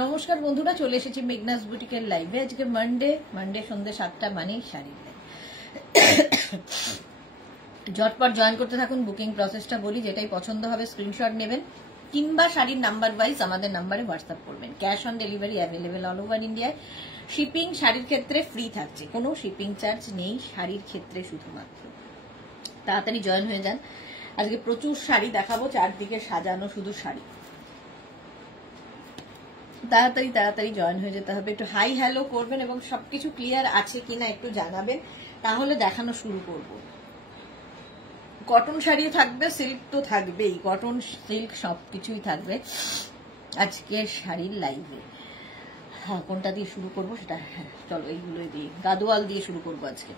নমস্কার বন্ধুরা, চলে এসেছি মেঘনাস বুটিকের লাইভে। আজকে মানডে সন্ধ্যে 7টা মানেই শাড়ির লাইভ। ঝটপট জয়েন করতে থাকুন। বুকিং প্রসেসটা বলি, যেটাই পছন্দ হবে স্ক্রিনশট নেবেন কিংবা শাড়ির নাম্বার ওয়াইজ আমাদের নাম্বারে হোয়াটসঅ্যাপ করবেন। Cash on delivery available all over ইন্ডিয়ায়। শিপিং শাড়ির ক্ষেত্রে ফ্রি থাকছে, কোনো শিপিং চার্জ নেই শাড়ির ক্ষেত্রে শুধুমাত্র। তাড়াতাড়ি জয়েন হয়ে যান। আজকে প্রচুর শাড়ি দেখাবো, চারদিকে সাজানো শুধু শাড়ি। তাড়াতাড়ি জয়েন হয়ে যেতে হবে। একটু হাই হ্যালো করবেন এবং সবকিছু ক্লিয়ার আছে কিনা একটু জানাবেন, তাহলে দেখানো শুরু করব। কটন শাড়িও থাকবে, সিল্ক তো থাকবেই, কটন সিল্ক সবকিছুই থাকবে আজকে শাড়ির লাইভে। হ্যাঁ, কোনটা দিয়ে শুরু করব সেটা, হ্যাঁ চলো এইগুলোই দিয়ে, গাদোয়াল দিয়ে শুরু করবো আজকে।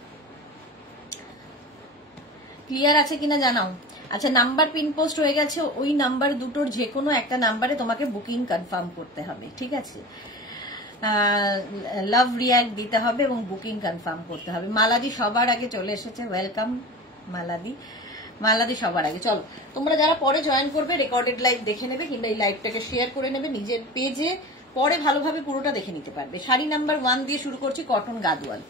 ক্লিয়ার আছে কিনা জানাও। আচ্ছা, নাম্বার পিন পোস্ট হয়ে গেছে, ওই নাম্বার দুটোর যে কোনো একটা নাম্বারে তোমাকে বুকিং কনফার্ম করতে হবে, ঠিক আছে? লাভ রিয়াক্ট দিতে হবে এবং বুকিং কনফার্ম করতে হবে। মালাদি সবার আগে চলে এসেছে, ওয়েলকাম মালাদি সবার আগে। চলো, তোমরা যারা পরে জয়েন করবে রেকর্ডেড লাইভ দেখে নেবে কিংবা এই লাইভটাকে শেয়ার করে নেবে নিজের পেজে, পরে ভালোভাবে পুরোটা দেখে নিতে পারবে। শাড়ি নাম্বার 1 দিয়ে শুরু করছি, কটন গাদোয়াল।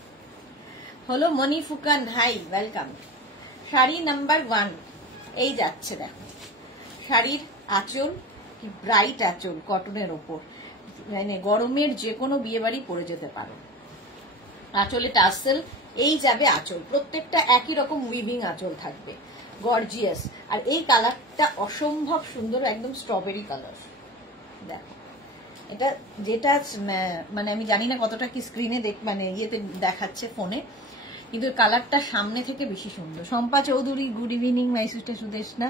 হলো মনি ফুকান, হাই ওয়েলকাম। শাড়ি নাম্বার 1 এই যাচ্ছে, দেখো শাড়ির আঁচল কি ব্রাইট আঁচল, কটনের ওপর, মানে গরমের যে কোনো বিয়ে বাড়ি পরে যেতে পারো। আঁচলে টাসেল, এই যাবে আঁচল, প্রত্যেকটা একই রকম উইভিং আঁচল থাকবে, গর্জিয়াস। আর এই কালারটা অসম্ভব সুন্দর, একদম স্ট্রবেরি কালার। দেখো এটা যেটা মানে আমি জানি না কতটা কি স্ক্রিনে মানে ইয়েতে দেখাচ্ছে ফোনে, কিন্তু কালারটা সামনে থেকে বেশি সুন্দর। Shampa Chowdhury, good evening my sister Sudeshna,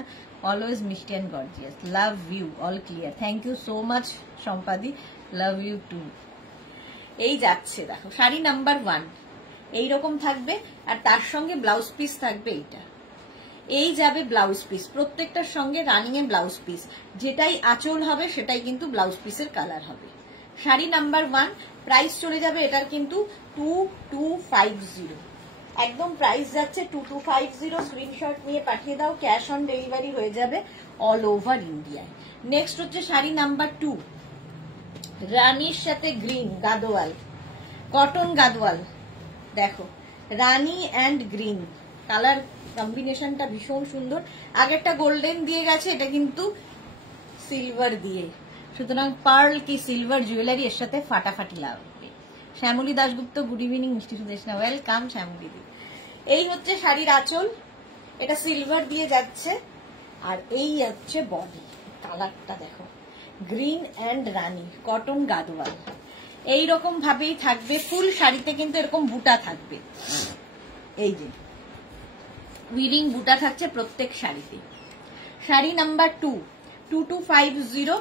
always মিষ্টি and gorgeous, love you, all clear, thank you so much শম্পাদি, লাভ ইউ টু। এই যাচ্ছে, দেখো শাড়ি নাম্বার 1 এইরকম থাকবে, আর তার সঙ্গে ব্লাউজ পিস থাকবে এইটা। এই যাবে ব্লাউজ পিস, প্রত্যেকটার সঙ্গে রানিং এ ব্লাউজ পিস, যেটাই আঁচল হবে সেটাই কিন্তু ব্লাউজ পিসের কালার হবে। শাড়ি নাম্বার 1 প্রাইস চলে যাবে এটার কিন্তু 2250, একদম প্রাইস যাচ্ছে 2250। স্ক্রিনশট নিয়ে পাঠিয়ে দাও, ক্যাশ অন ডেলিভারি হয়ে যাবে অল ওভার ইন্ডিয়ায়। নেক্সট হচ্ছে শাড়ি নাম্বার 2, রানীর সাথে গ্রিন গাদোয়াল, কটন গাদোয়াল। দেখো রানী অ্যান্ড গ্রিন কালার কম্বিনেশনটা ভীষণ সুন্দর। আগেরটা গোল্ডেন দিয়ে গেছে, এটা কিন্তু সিলভার দিয়ে, সুতরাং পার্ল কি সিলভার জুয়েলারি এর সাথে ফাটাফাটি লাগবে। শ্যামলী দাশগুপ্ত, গুড ইভিনিং মিষ্টি সুদেশনা, ওয়েলকাম শ্যামলী দি। এই হচ্ছে শাড়ির আঁচল, এটা সিলভার দিয়ে যাচ্ছে, আর এই হচ্ছে বডি। কালারটা দেখো, green and Rani, cotton Gadwal. এইরকম ভাবেই থাকবে ফুল শাড়িতে, কিন্তু এরকম বুটা থাকবে, এই যে উইভিং বুটা থাকছে প্রত্যেক শাড়িতে। শাড়ি নাম্বার 2 2250,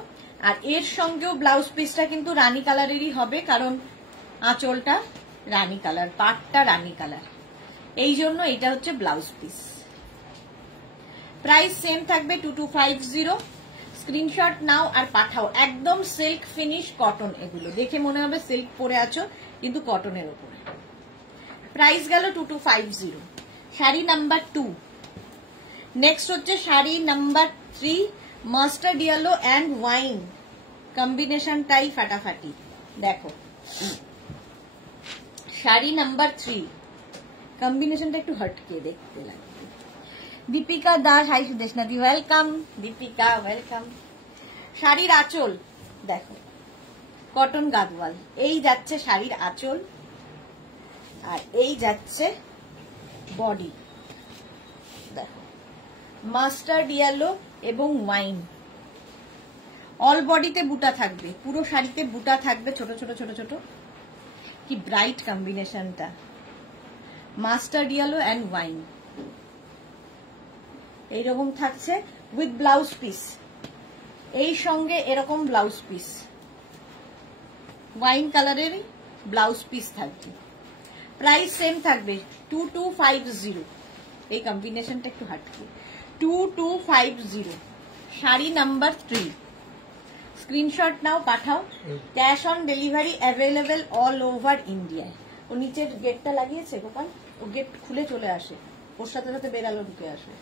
আর এর সঙ্গেও ব্লাউজ পিসটা কিন্তু রানী কালারেরই হবে, কারণ আঁচলটা রানী কালার, পাটটা রানী কালার, এই জন্য এটা হচ্ছে ব্লাউজ পিস। প্রাইস সেম থাকবে 2250। স্ক্রিনশট নাও আর পাঠাও, একদম সিল্ক ফিনিশ কটন, এগুলো দেখে মনে হবে সিল্ক পরে আছো কিন্তু কটনের উপরে। প্রাইস গেল 2250। শাড়ি নাম্বার 2। নেক্সট হচ্ছে sari number 3, mustard yellow and wine কম্বিনেশনটাই ফাটাফাটি। দেখো শাড়ি নাম্বার 3 কম্বিনেশনটা একটু হটকে দেখতে লাগবে। দীপিকা দাস, হাই সুদেশনাদি, ওয়েলকাম দীপিকা, ওয়েলকাম। শাড়ির আঁচল দেখো, কটন গাদওয়াল, এই যাচ্ছে শাড়ির আঁচল, আর এই যাচ্ছে বডি। দেখো মাস্টার্ড ইয়েলো এবং ওয়াইন, অল বডিতে বুটা থাকবে, পুরো শাড়িতে বুটা থাকবে ছোট ছোট ছোট ছোট। কি ব্রাইট কম্বিনেশনটা, মাস্টার্ড ইয়েলো অ্যান্ড ওয়াইন এইরকম থাকছে উইথ ব্লাউজ পিস, এই সঙ্গে এরকম ব্লাউজ পিস, ওয়াইন কালারের ব্লাউজ পিস থাকবে। প্রাইস সেম থাকবে 2250। এই কম্বিনেশনটা একটু হাটকে 2250। শাড়ি নাম্বার 3, স্ক্রিনশট নাও পাঠাও, cash on delivery available all over ইন্ডিয়ায়। ও নিচের গেটটা লাগিয়েছে গোপাল, ও গেট খুলে চলে আসে, ওর সাথে সাথে বেড়ালো ঢুকে আসে,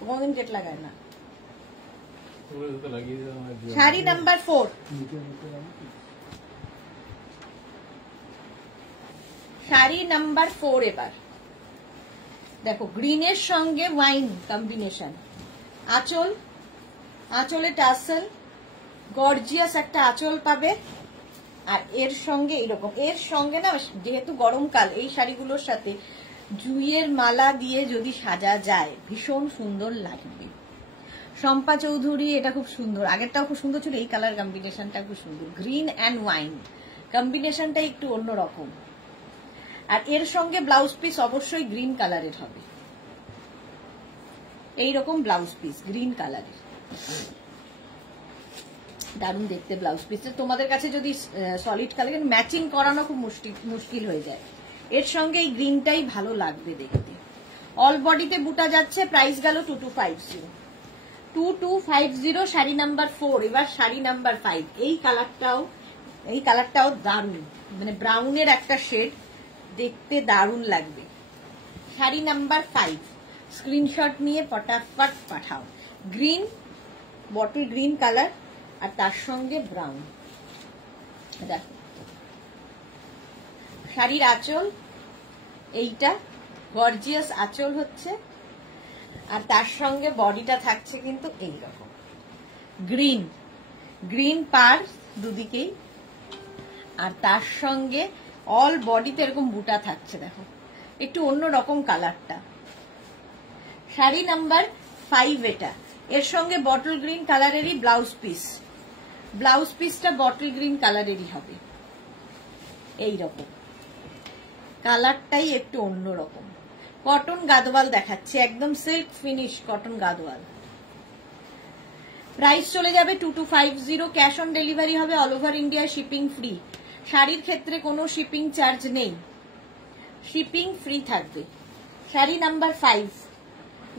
ও কোনোদিন গেট লাগায় না। শাড়ি নাম্বার 4, শাড়ি নাম্বার 4 এবার দেখো গ্রিনের সঙ্গে ওয়াইন কম্বিনেশন, আঁচল, আঁচলে টাসেল, গর্জিয়াস একটা আঁচল পাবে। আর এর সঙ্গে এরকম, এর সঙ্গে না যেহেতু গরমকাল এই শাড়িগুলোর সাথে জুইয়ের মালা দিয়ে যদি সাজা যায় ভীষণ সুন্দর লাগবে। শম্পা চৌধুরী এটা খুব সুন্দর, আগেরটাও খুব সুন্দর ছিল, এই কালার কম্বিনেশনটা খুব সুন্দর, গ্রিন অ্যান্ড ওয়াইন কম্বিনেশনটা একটু অন্যরকম। আর এর সঙ্গে ব্লাউজ পিস অবশ্যই গ্রিন কালারের হবে, এইরকম ব্লাউজ পিস গ্রিন কালারের, দারুণ দেখতে ব্লাউজ পিস। তোমাদের কাছে যদি সলিড কালার ম্যাচিং করানো খুব মুশকিল হয়ে যায়, এর সঙ্গে এই গ্রিনটাই ভালো লাগবে দেখতে। অল বডিতে বুটা যাচ্ছে, প্রাইস গেল 2250, 2250 শাড়ি নাম্বার 4। এবার শাড়ি নাম্বার 5, এই কালারটাও দারুণ, মানে ব্রাউনের একটা শেড, দেখতে দারুণ লাগবে। শাড়ি নাম্বার 5 স্ক্রিনশট নিয়ে ফটাফট পাঠাও। গ্রিন, বটল গ্রিন কালার আর তার সঙ্গে ব্রাউন। দেখো শাড়ির আঁচল, এইটা গর্জিয়াস আঁচল হচ্ছে, আর তার সঙ্গে বডিটা থাকছে কিন্তু এইরকম গ্রিন, গ্রিন পার দুদিকেই, আর তার সঙ্গে অল বডিতে এরকম বুটা থাকছে। দেখো একটু অন্যরকম কালারটা। শাড়ি নাম্বার 5 এটা, এর সঙ্গে বটল গ্রিন কালারেরই ব্লাউজ পিস, ব্লাউজ পিসটা বটল গ্রিন কালারেরই হবে, এইরকম কালারটাই একটু অন্যরকম। কটন গাদোয়াল দেখাচ্ছে, একদম silk finish cotton Gadwal. Price চলে যাবে 2250, ক্যাশ অন ডেলিভারি হবে, all over India shipping free. শাড়ির ক্ষেত্রে কোনো শিপিং চার্জ নেই, শিপিং ফ্রি থাকবে। শাড়ি নাম্বার 5,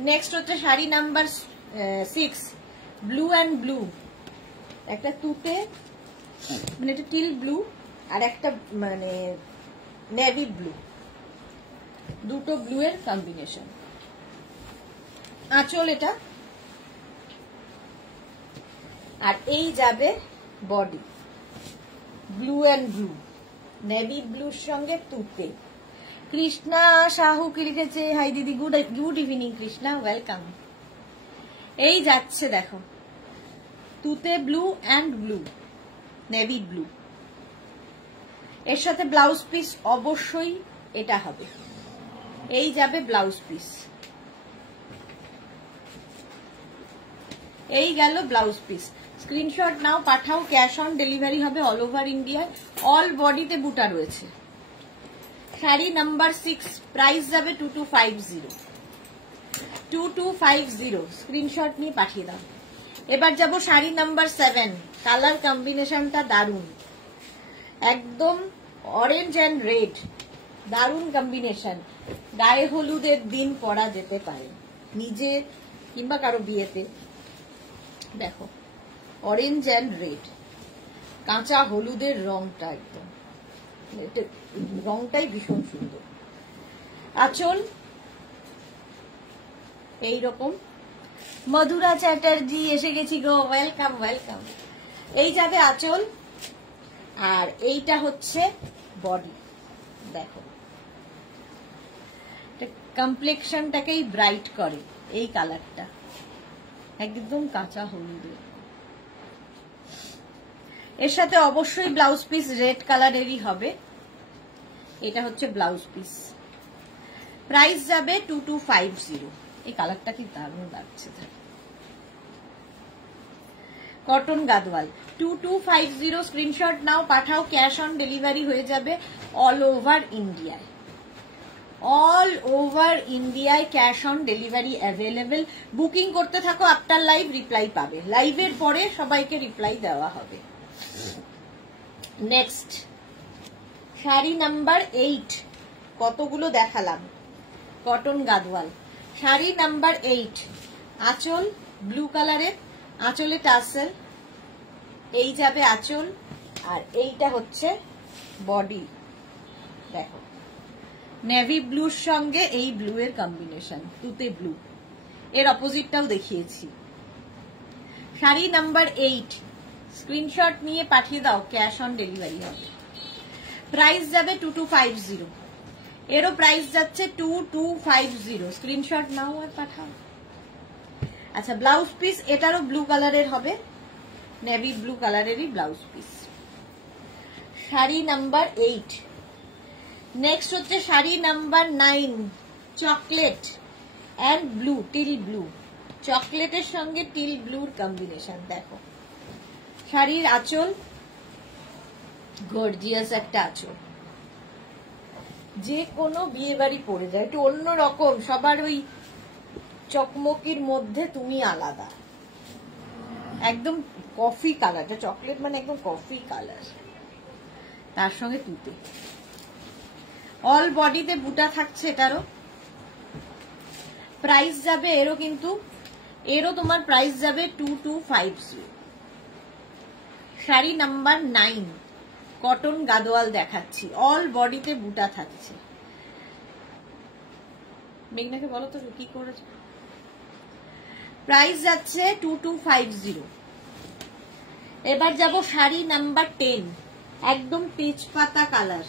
নেক্সট হচ্ছে sari number 6 blue and blue, একটা তুতে মানে একটা টিল ব্লু আর একটা মানে নেভি ব্লু, দুটো ব্লু এর কম্বিনেশন। আঁচল এটা, আর এই যাবে body, blue and blue, navy ব্লুর সঙ্গে তুতে। কৃষ্ণা সাহু কি লিখেছে, হাই দিদি, গুড ইভিনিং কৃষ্ণা, ওয়েলকাম। এই যাচ্ছে দেখো তুতে blue and blue, navy blue, এর সাথে ব্লাউজ পিস অবশ্যই এটা হবে, এই যাবে ব্লাউজ পিস, এই গেল ব্লাউজ পিস। স্ক্রিনশট নাও পাঠাও, ক্যাশ অন ডেলিভারি হবে অল ওভার ইন্ডিয়ায়, অল বডিতে বুটা রয়েছে। শাড়ি নাম্বার 6 প্রাইস যাবে 2250, 2250 স্ক্রিনশট নিয়ে পাঠিয়ে দাও। এবার যাব শাড়ি নাম্বার 7, কালার কম্বিনেশনটা দারুণ, একদম অরেঞ্জ অ্যান্ড রেড, দারুণ কম্বিনেশন, গায়ে হলুদের দিন পরা যেতে পারে নিজে কিংবা কারো বিয়েতে। দেখো অরেঞ্জ অ্যান্ড রেড, কাঁচা হলুদের রংটা একদম, রংটাই ভীষণ সুন্দর। আঁচল এইরকম, মধুরা চ্যাটার্জি এসে গেছি গো, ওয়েলকাম ওয়েলকাম। এই যাবে আঁচল, আর এইটা হচ্ছে বডি। দেখো কমপ্লেক্সনটাকেই ব্রাইট করে এই কালারটা, একদম কাঁচা হলুদের। এর সাথে অবশ্যই ব্লাউজ পিস রেড কালারেরই হবে, এটা হচ্ছে ব্লাউজ পিস। প্রাইস যাবে 2250, এই কালারটা কি দারুণ লাগছে। কটন গাদওয়াল 2250, স্ক্রিনশট নাও পাঠাও, ক্যাশ অন ডেলিভারি হয়ে যাবে অল ওভার ইন্ডিয়ায়, অল ওভার ইন্ডিয়ায় cash on delivery available. Booking করতে থাকো, আফটার লাইভ রিপ্লাই পাবে, লাইভের পরে সবাইকে রিপ্লাই দেওয়া হবে। নেক্সট শাড়ি নাম্বার 8, কতগুলো দেখালাম, কটন গাদওয়াল। শাড়ি নাম্বার 8, আঁচল ব্লু কালারের, আঁচলে টাসেল, এই যাবে আঁচল, আর এইটা হচ্ছে বডি। দেখো নেভি ব্লুর সঙ্গে এই ব্লু এর কম্বিনেশন, তুতে ব্লু, এর অপোজিটটাও দেখিয়েছি। শাড়ি নাম্বার 8, স্ক্রিনশট নিয়ে পাঠিয়ে দাও, ক্যাশ অন ডেলিভারি হবে। প্রাইস যাবে 2250, এরও প্রাইস যাচ্ছে 2250। স্ক্রিনশট নাও আর পাঠাও। আচ্ছা, ব্লাউজ পিস এটারও ব্লু কালারের হবে, নেভি ব্লু কালারেরই blouse piece. Sari number 8। Next হচ্ছে sari number 9, chocolate and blue, teal blue. চকলেটের সঙ্গে টিল ব্লুর কম্বিনেশন দেখো। শাড়ির আঁচল গর্জিয়াস একটা আঁচল, যে কোনো বিয়ে বাড়ি পরে যায়, একটু অন্যরকম। সবার ওই চকমকির মধ্যে তুমি আলাদা, একদম কফি কালারটা, চকলেট মানে একদম কফি কালার, তার সঙ্গে তুতে। অল বডিতে বুটা থাকছে। এটারও প্রাইস যাবে, এরও তোমার প্রাইস যাবে 2250। শাড়ি নাম্বার 9, কটন গাদোয়াল দেখাচ্ছি, অল বডিতে বুটা থাকছে। মেঘনাকে বলো তো কি করেছে। প্রাইস যাচ্ছে 2250। এবার যাব শাড়ি নাম্বার 10, একদম পিচ পাতা কালার,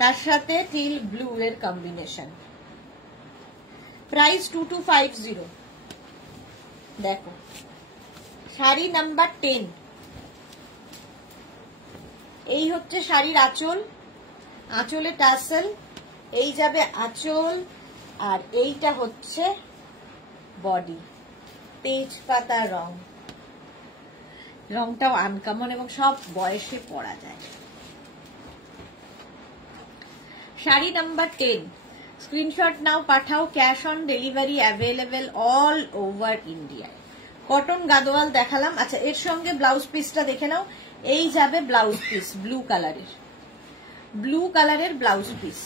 তার সাথে টিল ব্লু এর কম্বিনেশন। প্রাইস 2250। দেখো শাড়ি নাম্বার 10। এই হচ্ছে শাড়ির আঁচল, আঁচলে টাসেল, এই যাবে আঁচল, আর এইটা হচ্ছে বডি। তেজপাতা রং, রংটাও আনকমন এবং সব বয়সে পরা যায়। শাড়ি নাম্বার 10। স্ক্রিনশট নাও, পাঠাও। Cash on delivery available all over India. Cotton Gadwal দেখালাম। আচ্ছা, এর সঙ্গে ব্লাউজ পিসটা দেখে নাও। এই যাবে ব্লাউজ পিস, ব্লু কালারের ব্লাউজ পিস।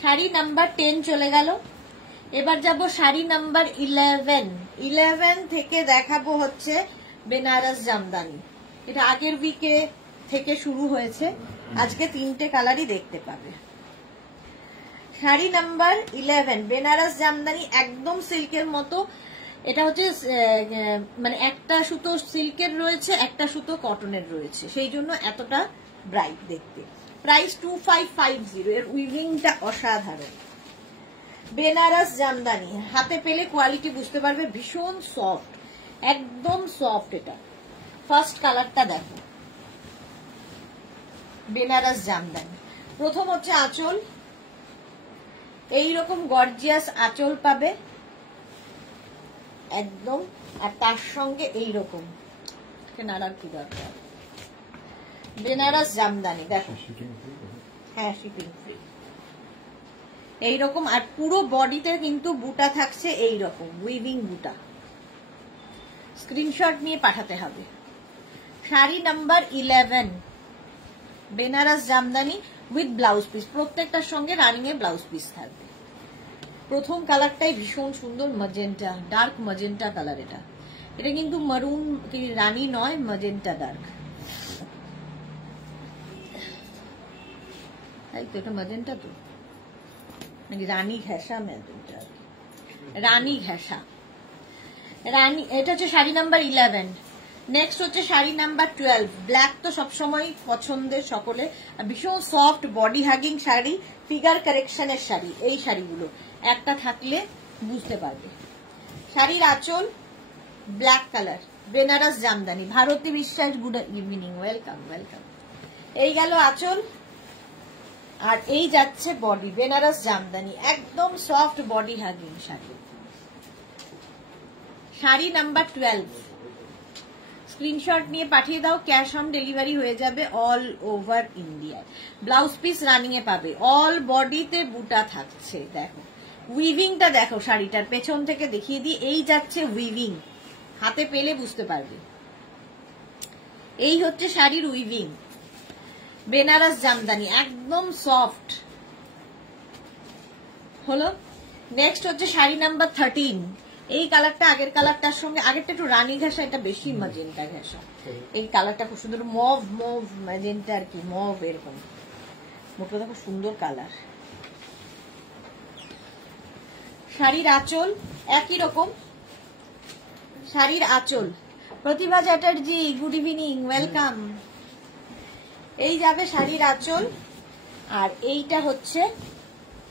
শাড়ি নাম্বার 10 চলে গেল। এবার যাব শাড়ি নাম্বার 11 থেকে দেখাবো হচ্ছে বেনারস জামদানি। এটা আগের উইকে থেকে শুরু হয়েছে, আজকে 3টে কালারই দেখতে পাবে। শাড়ি নাম্বার 11 বেনারস জামদানি, একদম সিল্কের মতো। এটা হচ্ছে মানে একটা সুতো সিল্কের রয়েছে, একটা সুতো কটনের রয়েছে, সেই জন্য এতটা ব্রাইট দেখতে। প্রাইস 2550। এর উইভিংটা অসাধারণ। বেনারস জামদানি হাতে পেলে কোয়ালিটি বুঝতে পারবে, ভীষণ সফট, একদম সফট। এটা ফার্স্ট কালারটা দেখো, বেনারস জামদানি। প্রথম হচ্ছে আঁচল, এইরকম গর্জিয়াস আঁচল পাবে একদম, আর তার সঙ্গে এইরকম নাড়ার কি দরকার। বেনারস জামদানি দেখো, হ্যাঁ শিপিং ফ্রি। এইরকম, আর পুরো বডিতে কিন্তু বুটা থাকছে, এইরকম উইভিং বুটা। স্ক্রিনশট নিয়ে পাঠাতে হবে। Sari number 11 Banaras Jamdani with blouse piece, প্রত্যেকটার সঙ্গে রানিং এ ব্লাউজ পিস থাকবে। প্রথম কালারটাই ভীষণ সুন্দর, ম্যাজেন্টা, ডার্ক ম্যাজেন্টা কালার। এটা কিন্তু মারুন রানী নয়, ম্যাজেন্টা ডার্ক। তাই তো, এটা ম্যাজেন্টা তো নাকি রানী ঘেঁষা, ম্যাজেন্টা রানী ঘেঁষা, রানী। এটা হচ্ছে শাড়ি নাম্বার 11। নেক্সট হচ্ছে শাড়ি নাম্বার 12। ব্ল্যাক তো সবসময় পছন্দের সকলে, ভীষণ soft body hugging sari, figure কারেকশনের শাড়ি। এই শাড়িগুলো একটা থাকলে বুঝতে পারবে। শাড়ির আঁচল black colour, Benaras jamdani. Bharati Biswas, good evening, welcome welcome. এই গেল আঁচল, আর এই যাচ্ছে বডি, বেনারস জামদানি, একদম soft body hugging sari. Sari number 12। Screenshot নিয়ে পাঠিয়ে দাও, ক্যাশ অন ডেলিভারি হয়ে যাবে অল ওভার ইন্ডিয়ায়। ব্লাউজ পিস রানিং এ পাবে, অল বডিতে বুটা থাকছে। দেখো উইভিংটা দেখো, শাড়িটার পেছন থেকে দেখিয়ে দিই। এই যাচ্ছে উইভিং, হাতে পেলে বুঝতে পারবে। এই হচ্ছে শাড়ির উইভিং, বেনারস জামদানি, একদম সফট হলো। নেক্সট হচ্ছে শাড়ি নাম্বার 13। এই কালারটা আগের কালারটার সঙ্গে, আগেরটা একটু রানী ঘেঁষা, এটা বেশি ম্যাজেন্টা ঘেঁষা। এই কালারটা খুব সুন্দর, মভ ম্যাজেন্টা আর কি, মভ এরকম মোটো, দেখো সুন্দর কালার। শাড়ির আঁচল একই রকম, শাড়ির আঁচল। প্রতিভা চ্যাটার্জি, গুড ইভিনিং, ওয়েলকাম। এই যাবে শাড়ির আঁচল, আর এইটা হচ্ছে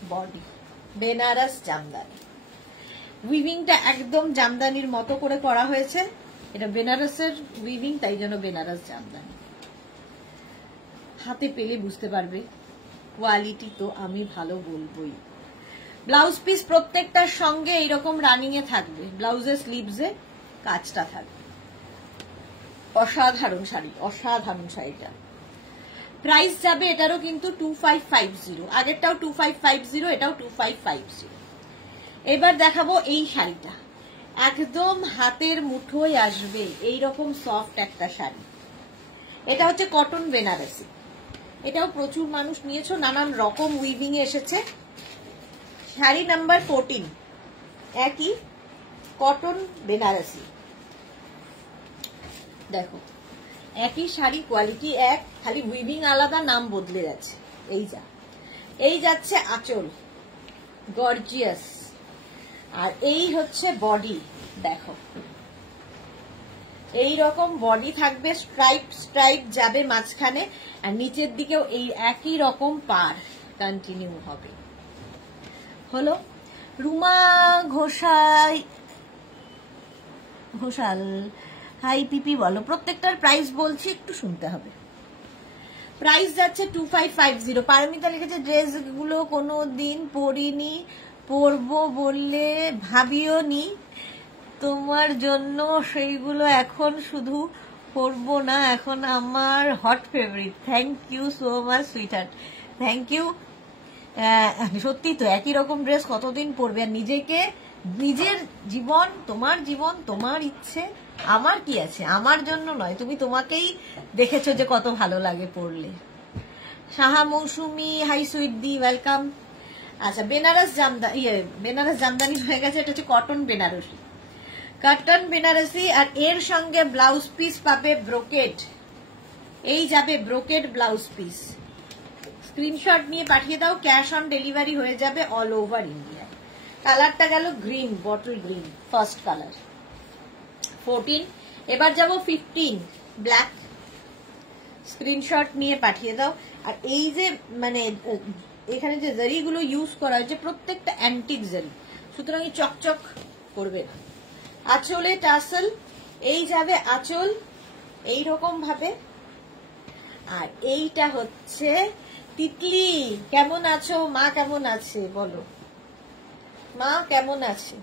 বডি, বেনারস জামদানি। উইভিংটা একদম জামদানির মতো করে করা হয়েছে, এটা বেনারসের উইভিং, তাই জন্য বেনারস জামদানি। হাতে পেলে বুঝতে পারবে, কোয়ালিটি তো আমি ভালো বলবোই। ব্লাউজ পিস প্রত্যেকটার সঙ্গে এইরকম রানিং এ থাকবে, ব্লাউজের স্লিভসে কাজটা থাকবে। অসাধারণ শাড়ি, অসাধারণ শাড়িটা। প্রাইস যাবে এটারও কিন্তু 2550, আগেরটাও 2550, এটাও 2550। এবার দেখাবো এই শাড়িটা, একদম হাতের মুঠোয় আসবে এইরকম সফট একটা শাড়ি। এটা হচ্ছে কটন বেনারসি, এটাও প্রচুর মানুষ নিয়েছো, নানান রকম উইভিং এ এসেছে। শাড়ি নাম্বার 14, একই কটন বেনারসি। দেখো একই শাড়ি, কোয়ালিটি এক, খালি উইভিং আলাদা, নাম বদলে যাচ্ছে। এই যাচ্ছে আঁচল, গর্জিয়াস। আর এই হচ্ছে বডি, দেখো এই রকম বডি থাকবে, স্ট্রাইপ স্ট্রাইপ যাবে মাঝখানে, আর নিচের দিকেও এই একই রকম পার কন্টিনিউ হবে। হলো রুমা ঘোষাল, হাই পিপি বলো। প্রত্যেকটার প্রাইস বলছি, একটু শুনতে হবে। প্রাইস যাচ্ছে 2550। পারমিতা লিখেছে ড্রেসগুলো কোনো দিন পরিনি, পরবো বললে ভাবিও নি, তোমার জন্য সেইগুলো এখন শুধু পরবো না, এখন আমার hot favourite. Thank you so much sweetheart, thank you. সত্যি তো, একই রকম ড্রেস কতদিন পরবে? আর নিজের জীবন, তোমার ইচ্ছে, আমার কি আছে? আমার জন্য নয়, তুমি তোমাকেই দেখেছো যে কত ভালো লাগে পরলে। সাহা মৌসুমি, হাই সুইট দি, ওয়েলকাম। আচ্ছা, বেনারস জামদানি হয়ে গেছে, এটা হচ্ছে কটন বেনারসি। কটন বেনারসি, আর এর সঙ্গে ব্লাউজ পিস পাবে ব্রোকেড। এই যাবে ব্রোকেড ব্লাউজ পিস। স্ক্রিনশট নিয়ে পাঠিয়ে দাও, ক্যাশ অন ডেলিভারি হয়ে যাবে অল ওভার ইন্ডিয়া। কালারটা গেল green, bottle green, first colour 14। এবার যাব 15, ব্ল্যাক। স্ক্রিনশট নিয়ে পাঠিয়ে দাও। আর এই যে মানে এখানে যে জারিগুলো ইউজ করা হয়েছে প্রত্যেকটা অ্যান্টিক জারি, সুতরাং চকচক করবে না। আঁচলে টাসেল, এই যাবে আঁচল এইরকম ভাবে। আর এইটা হচ্ছে তিতলি। কেমন আছো মা? কেমন আছে বলো, মা কেমন আছে?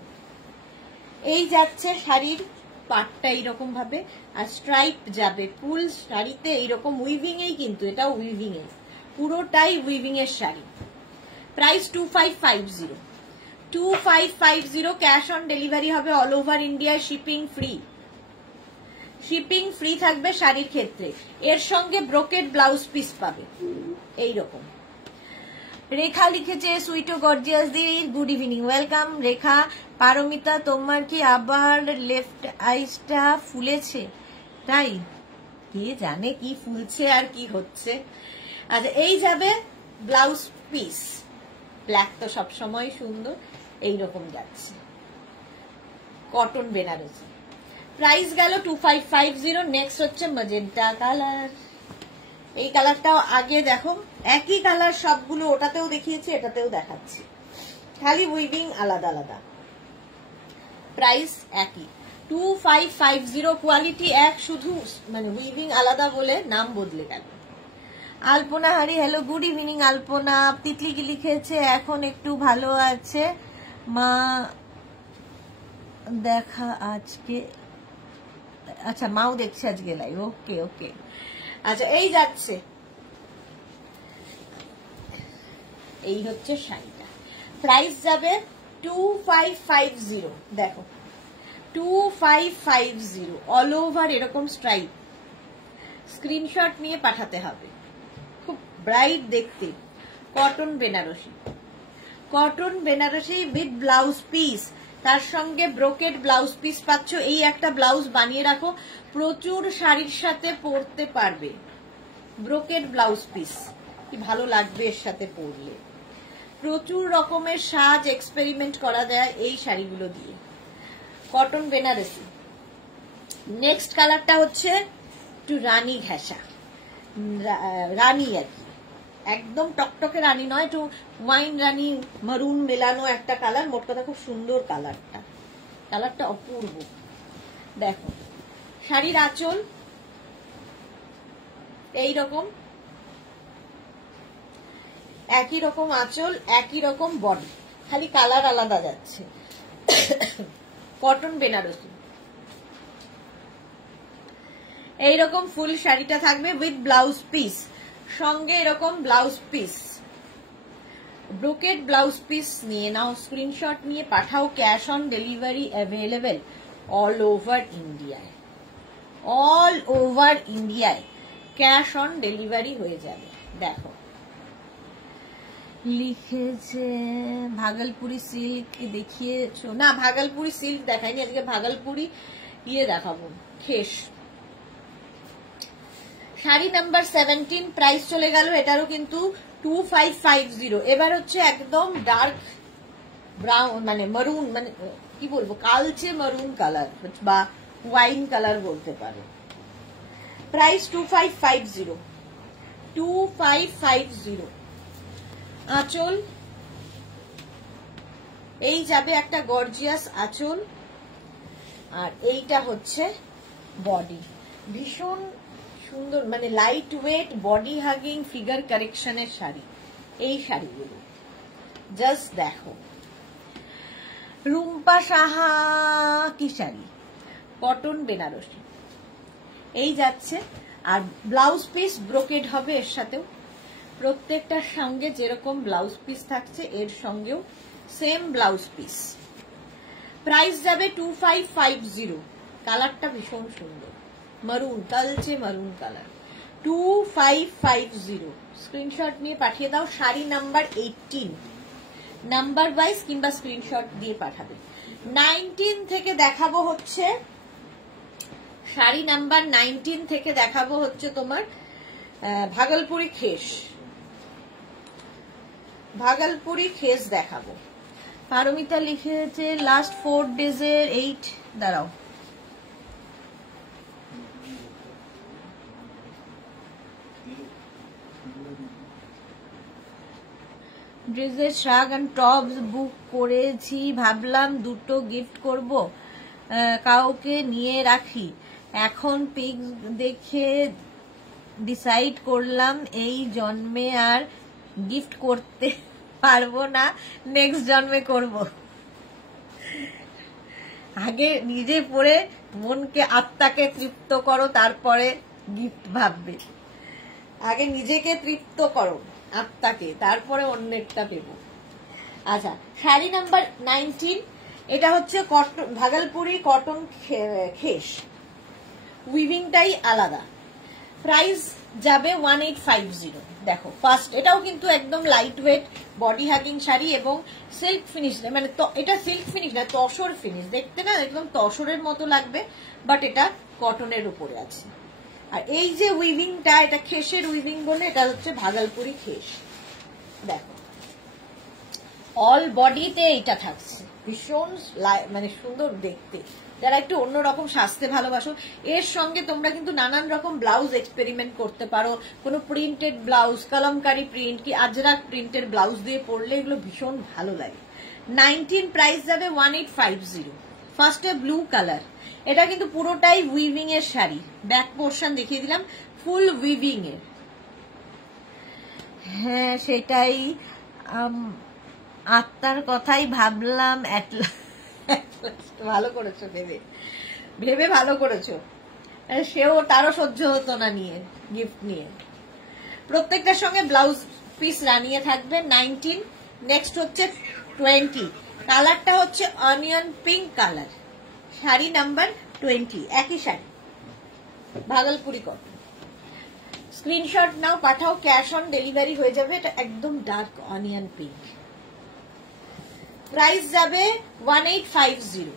এই যাচ্ছে শাড়ির পাটটা এইরকম ভাবে, আর স্ট্রাইপ যাবে ফুল শাড়িতে এইরকম উইভিং এই, কিন্তু এটা উইভিং এর, পুরোটাই উইভিং এর sari. Price 2550, cash on delivery হবে all over India, shipping free থাকবে শাড়ির ক্ষেত্রে। এর সঙ্গে ব্রোকেড ব্লাউজ পিস পাবে এইরকম। রেখা লিখেছে সুইটো গর্জিয়াস দি, গুড ইভিনিং, ওয়েলকাম রেখা। পারমিতা, তোমার কি আবার লেফট আইসটা ফুলেছে? তাই কে জানে কি ফুলছে আর কি হচ্ছে। আচ্ছা, এই যাবে ব্লাউজ পিস, ব্ল্যাক তো সবসময় সুন্দর, এইরকম যাচ্ছে কটন বেনারসি। প্রাইস গেল 2550। নেক্সট হচ্ছে ম্যাজেন্টা কালার। এই কালারটাও আগে দেখো, একই কালার সবগুলো, ওটাতেও দেখিয়েছি এটাতেও দেখাচ্ছি, খালি উইভিং আলাদা আলাদা। প্রাইস একই 2550, কোয়ালিটি এক, শুধু মানে উইভিং আলাদা বলে নাম বদলে গেল। আলপনা হারি, হ্যালো গুড ইভিনিং আলপনা। তিতলি কি লিখেছে এখন একটু ভালো আছে মা, দেখা আজকে, আচ্ছা মাও দেখছে আজকে লাইভ, ওকে ওকে। আচ্ছা, এই যাচ্ছে, এই হচ্ছে শাড়িটা। প্রাইস যাবে 2550, দেখো 2550, অল ওভার এরকম স্ট্রাইপ। স্ক্রিনশট নিয়ে পাঠাতে হবে। খুব ব্রাইট দেখতে, cotton Banarasi with blouse piece, তার সঙ্গে ব্রোকেড ব্লাউজ পিস পাচ্ছ। এই একটা ব্লাউজ বানিয়ে রাখো, প্রচুর শাড়ির সাথে পরতে পারবে। ব্রোকেড ব্লাউজ পিস কি ভালো লাগবে এর সাথে পরলে। প্রচুর রকমের সাজ এক্সপেরিমেন্ট করা যায় এই শাড়িগুলো দিয়ে। কটন বেনারসি। নেক্সট কালারটা হচ্ছে একটু রানী ঘেঁষা, রানী আর কি, একদম টকটকে রানী নয়, একটু ওয়াইন রানী মারুন মেলানো একটা কালার। মোট কথা খুব সুন্দর কালারটা, কালারটা অপূর্ব। দেখো শাড়ির আঁচল এইরকম, একই রকম আঁচল, একই রকম বডি, খালি কালার আলাদা যাচ্ছে। কটন বেনারসি এইরকম ফুল শাড়িটা থাকবে উইথ ব্লাউজ পিস, সঙ্গে এরকম blouse piece, brocade blouse piece নিয়ে নাও, স্ক্রিনশট নিয়ে পাঠাও। Cash on delivery available all over ইন্ডিয়ায়, অল ওভার ইন্ডিয়ায় ক্যাশ অন ডেলিভারি হয়ে যাবে। দেখো লিখেছে ভাগলপুরি সিল্ক দেখিয়েছো না, ভাগলপুরি সিল্ক দেখাইনি আজকে, ভাগলপুরি ইয়ে দেখাবো, খেস। শাড়ি নাম্বার 17, প্রাইস চলে গেল এটারও কিন্তু 2550। এবার হচ্ছে একদম ডার্ক ব্রাউন, মানে মারুন, মানে কি বলবো, কালচে মারুন কালার বা ওয়াইন কালার বলতে পারো। প্রাইস 2550, 2550। আঁচল এই যাবে একটা গর্জিয়াস আঁচল, আর এইটা হচ্ছে বডি, ভীষণ সুন্দর, মানে light weight body hugging figure কারেকশনের শাড়ি এই শাড়িগুলো। জাস্ট দেখো রুম্পা সাহা কি শাড়ি, কটন বেনারসি এই যাচ্ছে, আর ব্লাউজ পিস ব্রোকেড হবে এর সাথেও। প্রত্যেকটার সঙ্গে যেরকম ব্লাউজ পিস থাকছে এর সঙ্গেও সেম ব্লাউজ পিস। প্রাইস যাবে 2550। কালারটা ভীষণ সুন্দর, মারুন, কালচে মারুন কালার। 2550 স্ক্রিনশট নিয়ে পাঠিয়ে দাও। শাড়ি নাম্বার 18, নাম্বার ওয়াইজ কিংবা স্ক্রিনশট দিয়ে পাঠাবে। 19 থেকে দেখাবো হচ্ছে শাড়ি নাম্বার 19 থেকে দেখাবো হচ্ছে তোমার ভাগলপুরি খেস, ভাগলপুরি খেস দেখাবো। পারমিতা লিখেছে লাস্ট 4 ডেজের 8, দাঁড়াও ড্রেসের শ্রাগ এন্ড টপস বুক করেছি, ভাবলাম দুটো গিফট করব, কাউকে নিয়ে রাখি। এখন পিক দেখে ডিসাইড করলাম এই জন্মে আর গিফট করতে পারবো না, নেক্সট জন্মে করব। আগে নিজে পরে মনকে আত্মাকে তৃপ্ত করো, তারপরে গিফট ভাববে। আগে নিজেকে তৃপ্ত করো আত্মাকে, তারপরে অন্যেরটা দেব। আচ্ছা শাড়ি নাম্বার 19, এটা হচ্ছে কটন ভাগলপুরি কটন খেস, উইভিংটাই আলাদা। প্রাইস যাবে 1850। দেখো ফার্স্ট এটাও কিন্তু একদম light weight body hugging sari এবং সিল্ক ফিনিশ, মানে এটা সিল্ক ফিনিশ না, তসর ফিনিশ, দেখতে না একদম তসরের মতো লাগবে, বাট এটা কটনের উপরে আছে। আর এই যে উইভিংটা, এটা খেসের উইভিং বলে, এটা হচ্ছে ভাগলপুরি খেস। দেখো অল বডিতে এটা থাকছে, ভীষণ মানে সুন্দর দেখতে। যারা একটু অন্যরকম সাজতে ভালোবাসো, এর সঙ্গে তোমরা কিন্তু নানান রকম ব্লাউজ এক্সপেরিমেন্ট করতে পারো। কোনো প্রিন্টেড ব্লাউজ, কলমকারি প্রিন্ট কি আজরাক প্রিন্টের ব্লাউজ দিয়ে পরলে এগুলো ভীষণ ভালো লাগে। 19 প্রাইস যাবে 1850। ফার্স্টে ব্লু কালার, এটা কিন্তু পুরোটাই উইভিং এর শাড়ি, ব্যাক পোর্শন দেখিয়ে দিলাম, ফুল উইভিং এর। হ্যাঁ সেটাই, আত্মার কথাই ভাবলাম। ভালো করেছো, ভেবে ভেবে ভালো করেছো। সেও তারও সহ্য হতো না নিয়ে গিফট নিয়ে। প্রত্যেকটার সঙ্গে ব্লাউজ পিস রানিয়ে থাকবে। 19। নেক্সট হচ্ছে 20, কালারটা হচ্ছে onion pink colour, sari number 20, একই শাড়ি ভাগলপুরি কটন। স্ক্রিনশট নাও, পাঠাও, ক্যাশ অন ডেলিভারি হয়ে যাবে। এটা একদম ডার্ক অনিয়ন পিঙ্ক। প্রাইস যাবে 1850,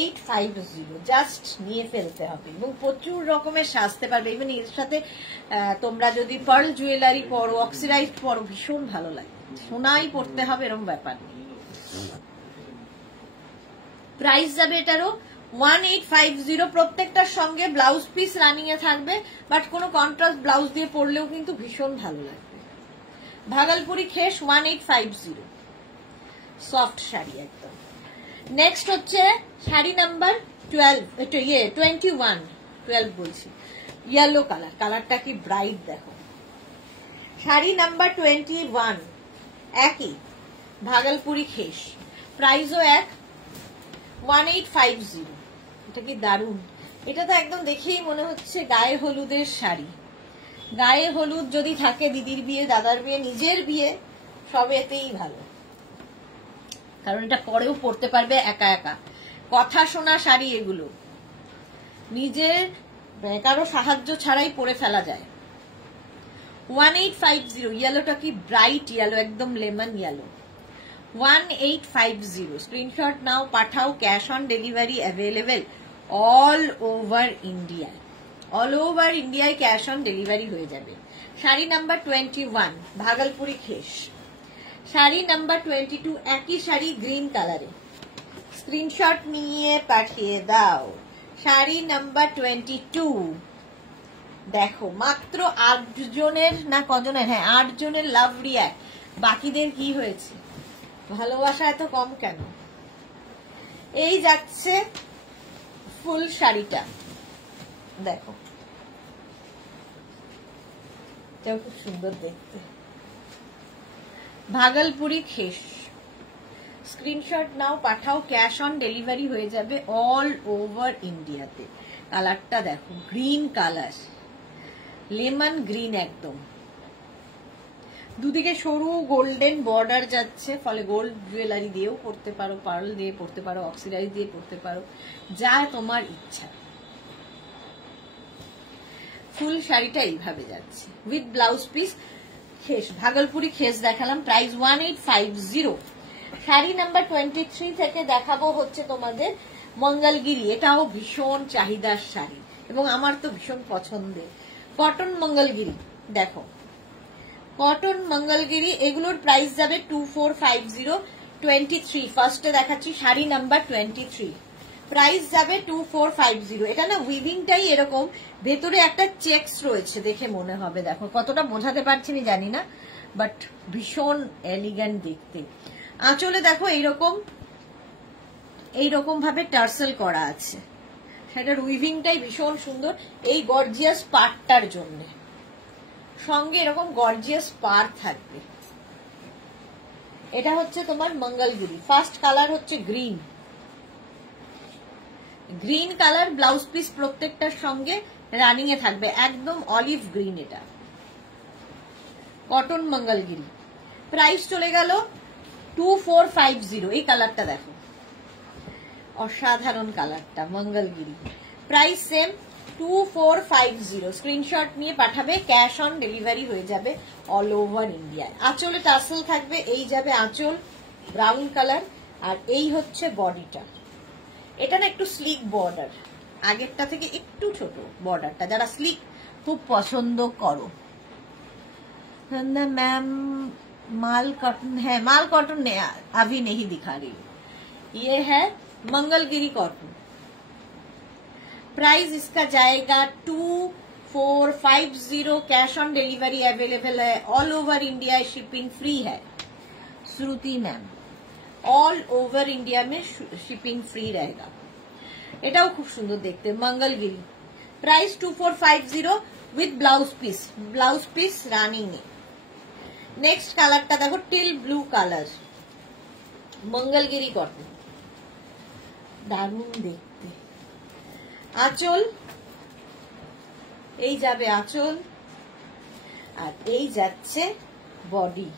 1850। জাস্ট নিয়ে ফেলতে হবে এবং প্রচুর রকমের সাজতে পারবে। ইভেন এর সাথে তোমরা যদি পার্ল জুয়েলারি পরো, অক্সিডাইজ পরো, ভীষণ ভালো লাগে। সোনাই পরতে হবে এরকম ব্যাপার নেই। প্রাইস যাবে এটারও 1850। প্রত্যেকটার সঙ্গে ব্লাউজ পিস রানিং এ থাকবে, বাট কোনো কন্ট্রাস্ট ব্লাউজ দিয়ে পরলেও কিন্তু ভীষণ ভালো লাগবে। ভাগলপুরি খেস 1850, সফট শাড়ি একদম। নেক্সট হচ্ছে শাড়ি নাম্বার 12 বলছি, ইয়েলো কালার, কালারটা কি ব্রাইট দেখো। শাড়ি নাম্বার 21, একই ভাগলপুরি খেস, প্রাইসও এক, 1850। এটা কি দারুণ, এটা তো একদম দেখেই মনে হচ্ছে গায়ে হলুদের শাড়ি। গায়ে হলুদ যদি থাকে, দিদির বিয়ে, দাদার বিয়ে, নিজের বিয়ে, সবেতেই ভালো, কারণ এটা পরেও পরতে পারবে একা একা। কথা শোনা শাড়ি এগুলো, নিজের কারো সাহায্য ছাড়াই পরে ফেলা যায়। 1850, ইয়েলোটা কি ব্রাইট ইয়েলো, একদম লেমন ইয়েলো। 1850, স্ক্রিনশট নাও, পাঠাও, cash on delivery available all over India. All over ইন্ডিয়ায় ক্যাশ অন ডেলিভারি হয়ে যাবে। শাড়ি নাম্বার 21, ভাগলপুরি খেস। শাড়ি নাম্বার 22, একই শাড়ি গ্রিন কালারে, স্ক্রিনশট নিয়ে পাঠিয়ে দাও। শাড়ি নাম্বার 22, দেখো মাত্র 8 জনের না কজনের, হ্যাঁ 8 জনের লাভ রিয়াক্ট, বাকিদের কি হয়েছে, ভালোবাসা এত কম কেন? এই যাচ্ছে ফুল শাড়িটা, দেখো এটাও খুব সুন্দর দেখতে, ভাগলপুরি খেস। স্ক্রিনশট নাও, পাঠাও, ক্যাশ অন ডেলিভারি হয়ে যাবে অল ওভার ইন্ডিয়াতে। কালারটা দেখো, গ্রিন কালার, লেমন গ্রিন একদম, দুদিকে সরু গোল্ডেন বর্ডার যাচ্ছে, ফলে গোল্ড জুয়েলারি দিয়েও পরতে পারো, পার্ল দিয়ে পরতে পারো, অক্সিডারি দিয়ে পরতে পারো, যা তোমার ইচ্ছা। ফুল শাড়িটা এইভাবে যাচ্ছে উইথ ব্লাউজ পিস খেস, ভাগলপুরি খেস দেখালাম, প্রাইস 1850। শাড়ি নাম্বার 23 থেকে দেখাবো হচ্ছে তোমাদের মঙ্গলগিরি, এটাও ভীষণ চাহিদার শাড়ি এবং আমার তো ভীষণ পছন্দের। কটন মঙ্গলগিরি, দেখো কটন মঙ্গলগিরি, এগুলোর প্রাইস যাবে 2450। 23 ফার্স্টে দেখাচ্ছি, শাড়ি নাম্বার 23, প্রাইস যাবে 2450। এটা না উইভিংটাই এরকম, ভেতরে একটা চেকস রয়েছে, দেখে মনে হবে, দেখো কতটা বোঝাতে পারছি না জানি না, বাট ভীষণ এলিগ্যান্ট দেখতে। আঁচলে দেখো এইরকম ভাবে টার্সেল করা আছে, সেটার উইভিংটাই ভীষণ সুন্দর, এই গর্জিয়াস পার্টটার জন্য। সঙ্গে এরকম গর্জিয়াস পার থাকবে। এটা হচ্ছে তোমার মঙ্গলগিরি, ফার্স্ট কালার হচ্ছে green, green colour, blouse piece প্রত্যেকটার সঙ্গে রানিং এ থাকবে, একদম অলিভ গ্রিন। এটা কটন মঙ্গলগিরি, প্রাইস চলে গেল 2450। এই কালারটা দেখো, অসাধারণ কালারটা, মঙ্গলগিরি, প্রাইস সেম 2450। স্ক্রিনশট নিয়ে পাঠাবে, ক্যাশ অন ডেলিভারি হয়ে যাবে অল ওভার ইন্ডিয়ায়। আঁচলে টাসেল থাকবে, এই যাবে আঁচল ব্রাউন কালার, আর এই হচ্ছে বডিটা। এটা না একটু স্লিক বর্ডার, আগেরটা থেকে একটু ছোট বর্ডারটা, যারা স্লিক খুব পছন্দ করো। मैम माल कॉटन है, माल कॉटन अभी नहीं दिखा रही, ये है मंगलगिरी कॉटन। प्राइस इसका जाएगा 2450, कैश ऑन डिलीवरी अवेलेबल है all over India, shipping free है। श्रुति मैम, ऑल ओवर इंडिया में शिपिंग फ्री रहेगा। এটাও খুব সুন্দর দেখতে, Mangalagiri, price 2450 with blouse piece running A. Next কালারটা দেখো, teal blue colour, Mangalagiri cotton, দারুণ দেখতে। আঁচল, এই যাবে আঁচল, আর এই যাচ্ছে বডি।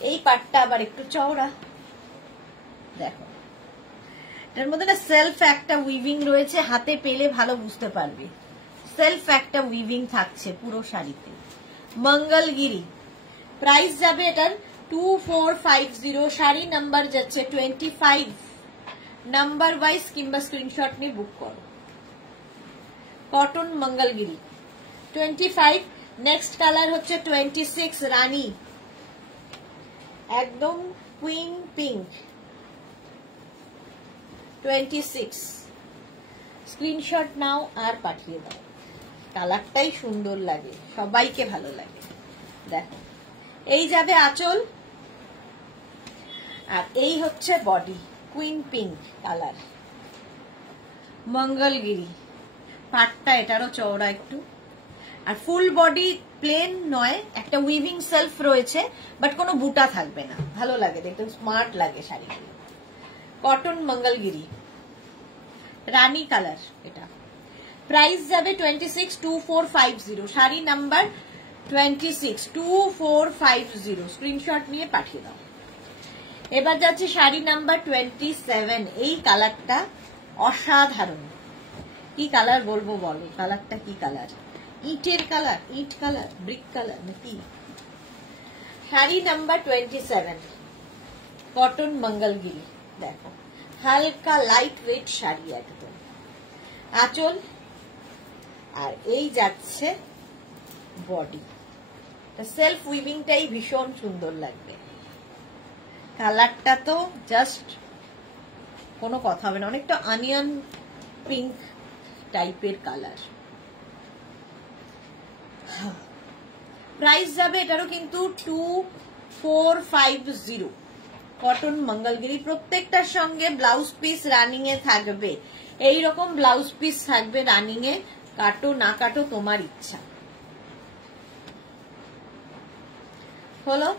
এই পাটটা আবার একটু চওড়া, দেখো এর মধ্যে না সেলফ একটা উইভিং রয়েছে, হাতে পেলে ভালো বুঝতে পারবে, সেলফ একটা উইভিং থাকছে পুরো শাড়িতে। মঙ্গলগিরি, প্রাইস যাবে এটার 2450। শাড়ি নাম্বার যাচ্ছে 25, নাম্বার ওয়াইজ কিংবা স্ক্রিনশট নিয়ে বুক করো। কটন মঙ্গলগিরি 25। নেক্সট কালার হচ্ছে 26, রানী, একদম কুইন পিঙ্ক, 26। স্ক্রিনশট নাও আর পাঠিয়ে দাও, কালারটাই সুন্দর লাগে, সবাইকে ভালো লাগে। দেখো এই যাবে আঁচল, আর এই হচ্ছে body, queen pink colour, Mangalagiri. পাটটা এটারও চওড়া একটু, আর ফুল বডি প্লেন নয়, একটা উইভিং সেলফ রয়েছে, বাট কোনো বুটা থাকবে না। ভালো লাগে দেখতে, স্মার্ট লাগে শাড়িগুলো। কটন মঙ্গলগিরি, রানী কালার এটা। প্রাইস যাবে 262450, শাড়ি নাম্বার 262450, স্ক্রিনশট নিয়ে পাঠিয়ে দাও। এবার যাচ্ছে শাড়ি নাম্বার 27, এই কালারটা অসাধারণ। কি কালার বলবো বলো, কালারটা কি কালার? ইটের কালার, ইট কালার, ব্রিক কালার নাকি? Sari number 27, cotton Mangalagiri. দেখো হালকা লাইট ওয়েট শাড়ি একদম। আঁচল, আর এই যাচ্ছে বডি। সেলফ উইভিংটাই ভীষণ সুন্দর লাগবে। কালারটা তো জাস্ট কোনো কথা হবে না, অনেকটা অনিয়ন পিঙ্ক টাইপের কালার। প্রাইস যাবে এটারও কিন্তু 2450, কটন মঙ্গলগিরি। প্রত্যেকটার সঙ্গে ব্লাউজ পিস রানিং এ থাকবে, এইরকম ব্লাউজ পিস থাকবে রানিং এ, কাটো না কাটো তোমার ইচ্ছা। হলো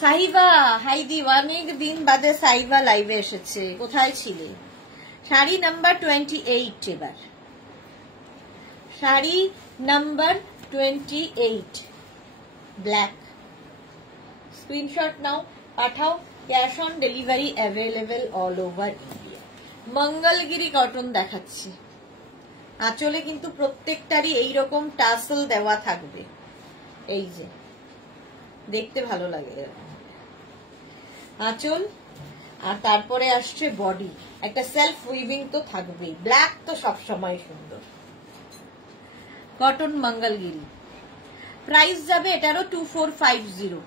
সাহিবা, হাইদি, অনেক দিন বাদে সাহিবা লাইভে এসেছে, কোথায় ছিলে? শাড়ি নাম্বার 28, এবার শাড়ি নাম্বার 28, ব্ল্যাক। স্ক্রিনশট নাও, পাঠাও। Cash on delivery available all over India. Mangalagiri cotton দেখাচ্ছি। আঁচলে কিন্তু প্রত্যেকটারই এইরকম টাসেল দেওয়া থাকবে, এই যে দেখতে ভালো লাগে আঁচল। আর তারপরে আসছে বডি, একটা সেলফ উইভিং তো থাকবেই। ব্ল্যাক তো সবসময় সুন্দর। কটন মঙ্গলগিরি। প্রাইস যাবে এটারও 2450,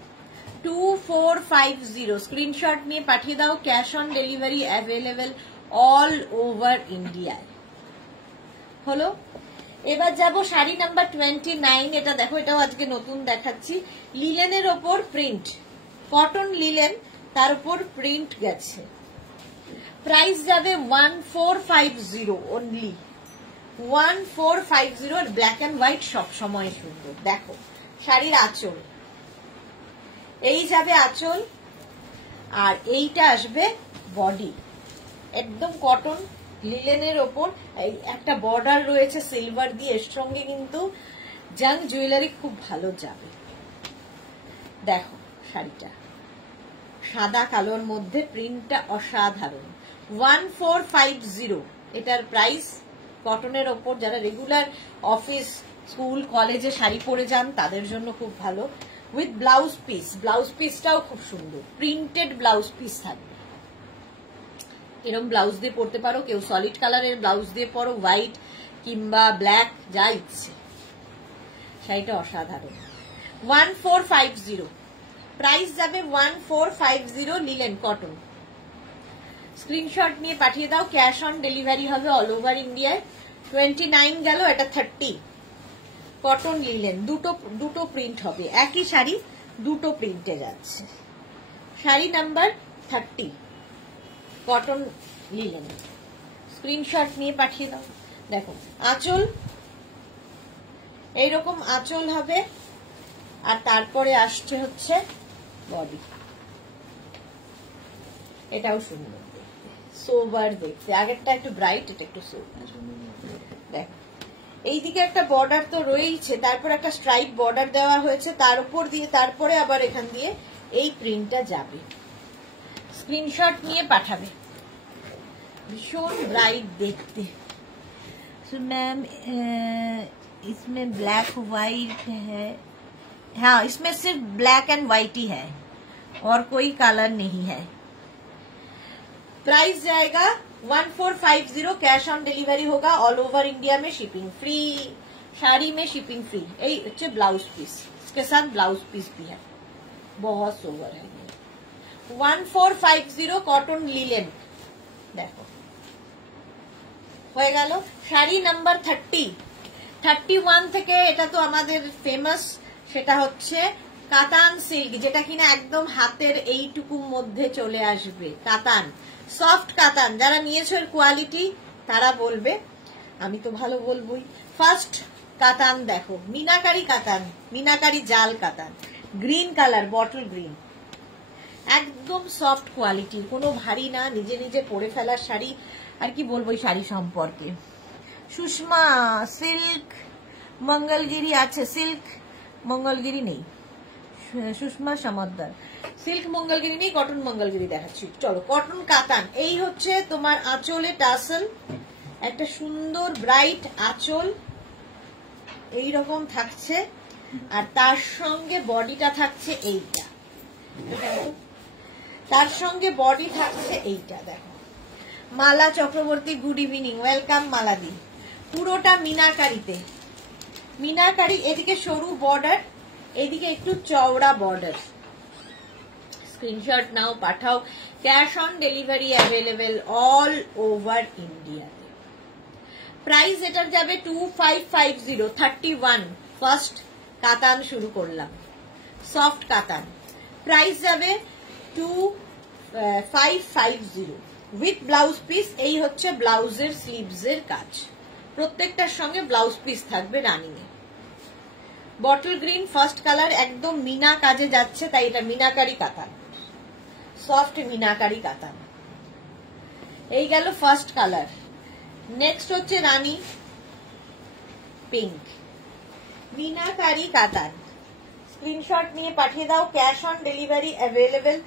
স্ক্রিনশট নিয়ে পাঠিয়ে দাও। Cash on delivery available all over ইন্ডিয়ায়। হলো এবার যাব শাড়ি নাম্বার 29, এটা দেখো, এটাও আজকে নতুন দেখাচ্ছি। লিলেনের ওপর প্রিন্ট, কটন লিলেন, তার উপর প্রিন্ট গেছে। প্রাইস যাবে 1450 অনলি, 1450। আর ব্ল্যাক এন্ড হোয়াইট সবসময় সুন্দর। দেখো শাড়ির আঁচল, এই যাবে আঁচল, আর এইটা আসবে বডি, একদম কটন লিলেনের ওপর। একটা বর্ডার রয়েছে সিলভার দিয়ে, এর সঙ্গে কিন্তু জাং জুয়েলারি খুব ভালো যাবে। দেখো শাড়িটা সাদা কালোর মধ্যে, প্রিন্টটা অসাধারণ। 1450 এটার প্রাইস। কটনের ওপর যারা রেগুলার অফিস, স্কুল, কলেজে শাড়ি পরে যান তাদের জন্য খুব ভালো। উইথ ব্লাউজ পিস, ব্লাউজ পিসটাও খুব সুন্দর, প্রিন্টেড ব্লাউজ পিস থাকবে। এরকম ব্লাউজ দিয়ে পরতে পারো, কেউ সলিড কালারের ব্লাউজ দিয়ে পরো, হোয়াইট কিংবা ব্ল্যাক, যা ইচ্ছে। শাড়িটা অসাধারণ। 1450, প্রাইস যাবে 1450, লিলেন কটন। স্ক্রিনশট নিয়ে পাঠিয়ে দাও। ক্যাশ অন ডেলিভারি হবে অল ওভার ইন্ডিয়ায়। 29 গেল, এটা 30, কটন লিলেন, দুটো প্রিন্ট হবে। একই শাড়ি দুটো প্রিন্টে যাচ্ছে। Sari number 30, cotton linen. Screenshot নিয়ে পাঠিয়ে দাও। দেখো আঁচল, এইরকম আঁচল হবে, আর তারপরে আসছে হচ্ছে বডি। এটাও সুন্দর দেখতে, সোবার দেখতে। আগেরটা একটু ব্রাইট, এটা একটু সোবার। দেখো এইদিকে একটা বর্ডার তো রয়েইছে, তারপর একটা স্ট্রাইপ বর্ডার দেওয়া হয়েছে, তার উপর দিয়ে তারপরে আবার এখান দিয়ে এই প্রিন্টটা যাবে। স্ক্রিনশট নিয়ে পাঠাবে। भीषण ब्राइट देखते। सो मैम इसमें ब्लैक व्हाइट है, हाँ इसमें सिर्फ ब्लैक एंड व्हाइट ही है और कोई कलर नहीं है। प्राइस जाएगा 1450, कैश ऑन डिलीवरी होगा ऑल ओवर इंडिया में, शिपिंग फ्री। साड़ी में शिपिंग फ्री। ये ब्लाउज पीस, इसके साथ ब्लाउज पीस भी है, बहुत सोवर है। 1450 कॉटन लिलेन। देखो হয়ে গেল। শাড়ি নাম্বার 30, 31 থেকে এটা তো আমাদের ফেমাস সেটা হচ্ছে কাতান সিল্ক, যেটা কিনা একদম হাতের এইটুকুর মধ্যে চলে আসবে। কাতান, সফট কাতান। যারা নিয়েছো এর কোয়ালিটি তারা বলবে, আমি তো ভালো বলবোই। ফার্স্ট কাতান দেখো, মিনাকারি কাতান, মিনাকারি জাল কাতান, গ্রিন কালার, বটল গ্রিন, একদম সফট কোয়ালিটির, কোনো ভারী না, নিজে নিজে পরে ফেলার শাড়ি। আর কি বলবো এই শাড়ি সম্পর্কে। সুষমা সিল্ক মঙ্গলগিরি আছে, সিল্ক মঙ্গলগিরি নেই, সুষমা সমাদ্দার সিল্ক মঙ্গলগিরি নেই, কটন মঙ্গলগিরি দেখাচ্ছি। চলো কটন কাতান। এই হচ্ছে তোমার আঁচলে টাসেল, একটা সুন্দর ব্রাইট আঁচল এইরকম থাকছে, আর তার সঙ্গে বডিটা থাকছে এইটা, তার সঙ্গে বডি থাকছে এইটা। দেখো মালা চক্রবর্তী, গুড ইভিনিং, ওয়েলকাম মালাদি। পুরোটা মিনাকারিতে, মিনাকারি, এদিকে সরু বর্ডার, এদিকে একটু চওড়া বর্ডার। স্ক্রিনশট নাও, পাঠাও। Cash on delivery available all over ইন্ডিয়াতে। প্রাইস এটার যাবে 2550, 31 ফার্স্ট কাতান শুরু করলাম, সফট কাতান। প্রাইস যাবে 2550 উইথ ব্লাউজ পিস। এই হচ্ছে ব্লাউজের স্লিভসের কাজ, প্রত্যেকটার সঙ্গে ব্লাউজ পিস থাকবে রানিং এ। বটল গ্রিন ফার্স্ট কালার, একদম মিনা কাজে যাচ্ছে, তাই এটা মিনাকারি কাতান, সফট মিনাকারি কাতান। এই গেল ফার্স্ট কালার। নেক্সট হচ্ছে রানী পিঙ্ক, মিনাকারি কাতান। স্ক্রিনশট নিয়ে পাঠিয়ে দাও। Cash on delivery available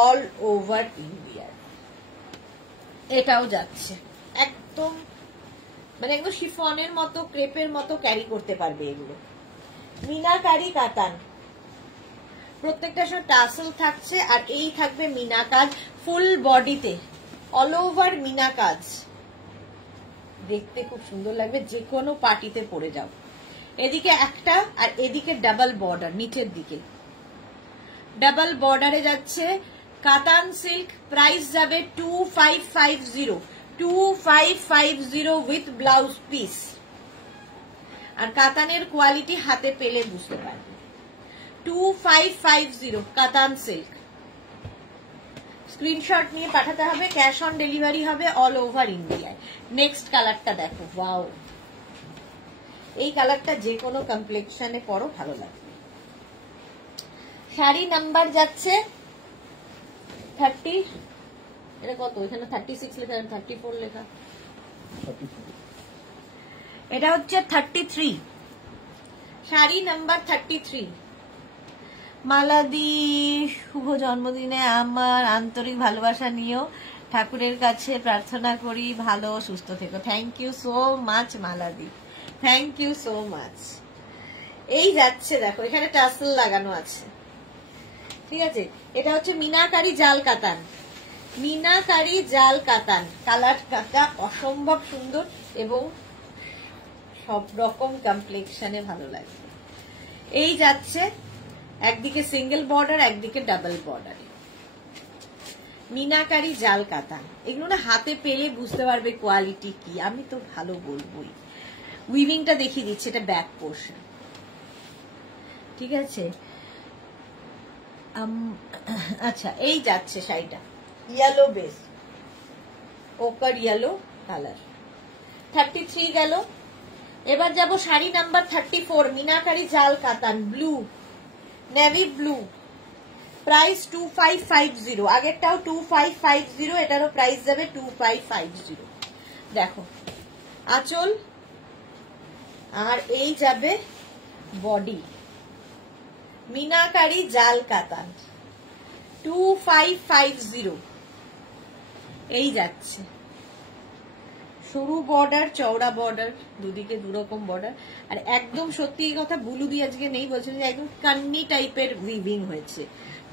all over India. এটাও যাচ্ছে একদম, মানে একদম শিফনের মতো, ক্রেপের মতো ক্যারি করতে পারবে এগুলো। মিনাকারি কাতান, প্রত্যেকটার সাথে টাসেল থাকছে, আর এই থাকবে মিনা কাজ ফুল বডিতে, অল ওভার মিনা কাজ। দেখতে খুব সুন্দর লাগবে, যে কোনো পার্টিতে পরে যাও। এদিকে একটা আর এদিকে ডাবল বর্ডার, নিচের দিকে ডাবল বর্ডারে যাচ্ছে কাতান সিল্ক। প্রাইস যাবে 2550, 2550 উইথ ব্লাউজ পিস। আর কাতানের কোয়ালিটি হাতে পেলে বুঝতে পারবে। 2550 কাতান সিল্ক। স্ক্রিনশট নিয়ে পাঠাতে হবে, ক্যাশ অন ডেলিভারি হবে অল ওভার ইন্ডিয়ায়। নেক্সট কালারটা দেখো, ওয়াও, এই কালারটা যে কোনো কমপ্লেক্সনে পরো ভালো লাগবে। শাড়ি নাম্বার যাচ্ছে 30, এটা কত, এখানে 36 লেখা, 34 লেখা, এটা হচ্ছে 33, শাড়ি নাম্বার 33। মালাদি, শুভ জন্মদিনে আমার আন্তরিক ভালোবাসা নিও, ঠাকুরের কাছে প্রার্থনা করি ভালো সুস্থ থেকো। থ্যাংক ইউ সো মাচ মালাদি, থ্যাংক ইউ সো মাচ। এই যাচ্ছে দেখো, এখানে টাসেল লাগানো আছে, ঠিক আছে। এটা হচ্ছে মিনাকারি জাল কাতান, মিনাকারি জাল কাতান। কালারটা অসম্ভব সুন্দর এবং সব রকম কমপ্লেক্সনে ভালো লাগে। এই যাচ্ছে একদিকে সিঙ্গেল বর্ডার, একদিকে ডাবল বর্ডার, মিনাকারি জাল কাতান। এগুলো না হাতে পেলে বুঝতে পারবে কোয়ালিটি কি, আমি তো ভালো বলবোই। উইভিংটা দেখিয়ে দিচ্ছি, এটা ব্যাক পোর্শন, ঠিক আছে। আচ্ছা, এই যাচ্ছে শাড়িটা ইয়েলো বেস, ওকার ইয়েলো কালার। 33 গেল। এবার যাব শাড়ি নাম্বার 34, মিনাকারি জাল কাতান, ব্লু, নেভি ব্লু। প্রাইস 2550, আগেরটাও 2550, এটারও প্রাইস যাবে 2550। দেখো আঁচল, আর এই যাবে বডি, মিনাকারি জাল কাতান 2550। এই যাচ্ছে সরু বর্ডার, চওড়া বর্ডার, দুদিকে দুরকম বর্ডার। আর একদম সত্যি কথা, বুলুদি আজকে নেই, বলছেন যে একদম কান্নি টাইপের উইভিং হয়েছে।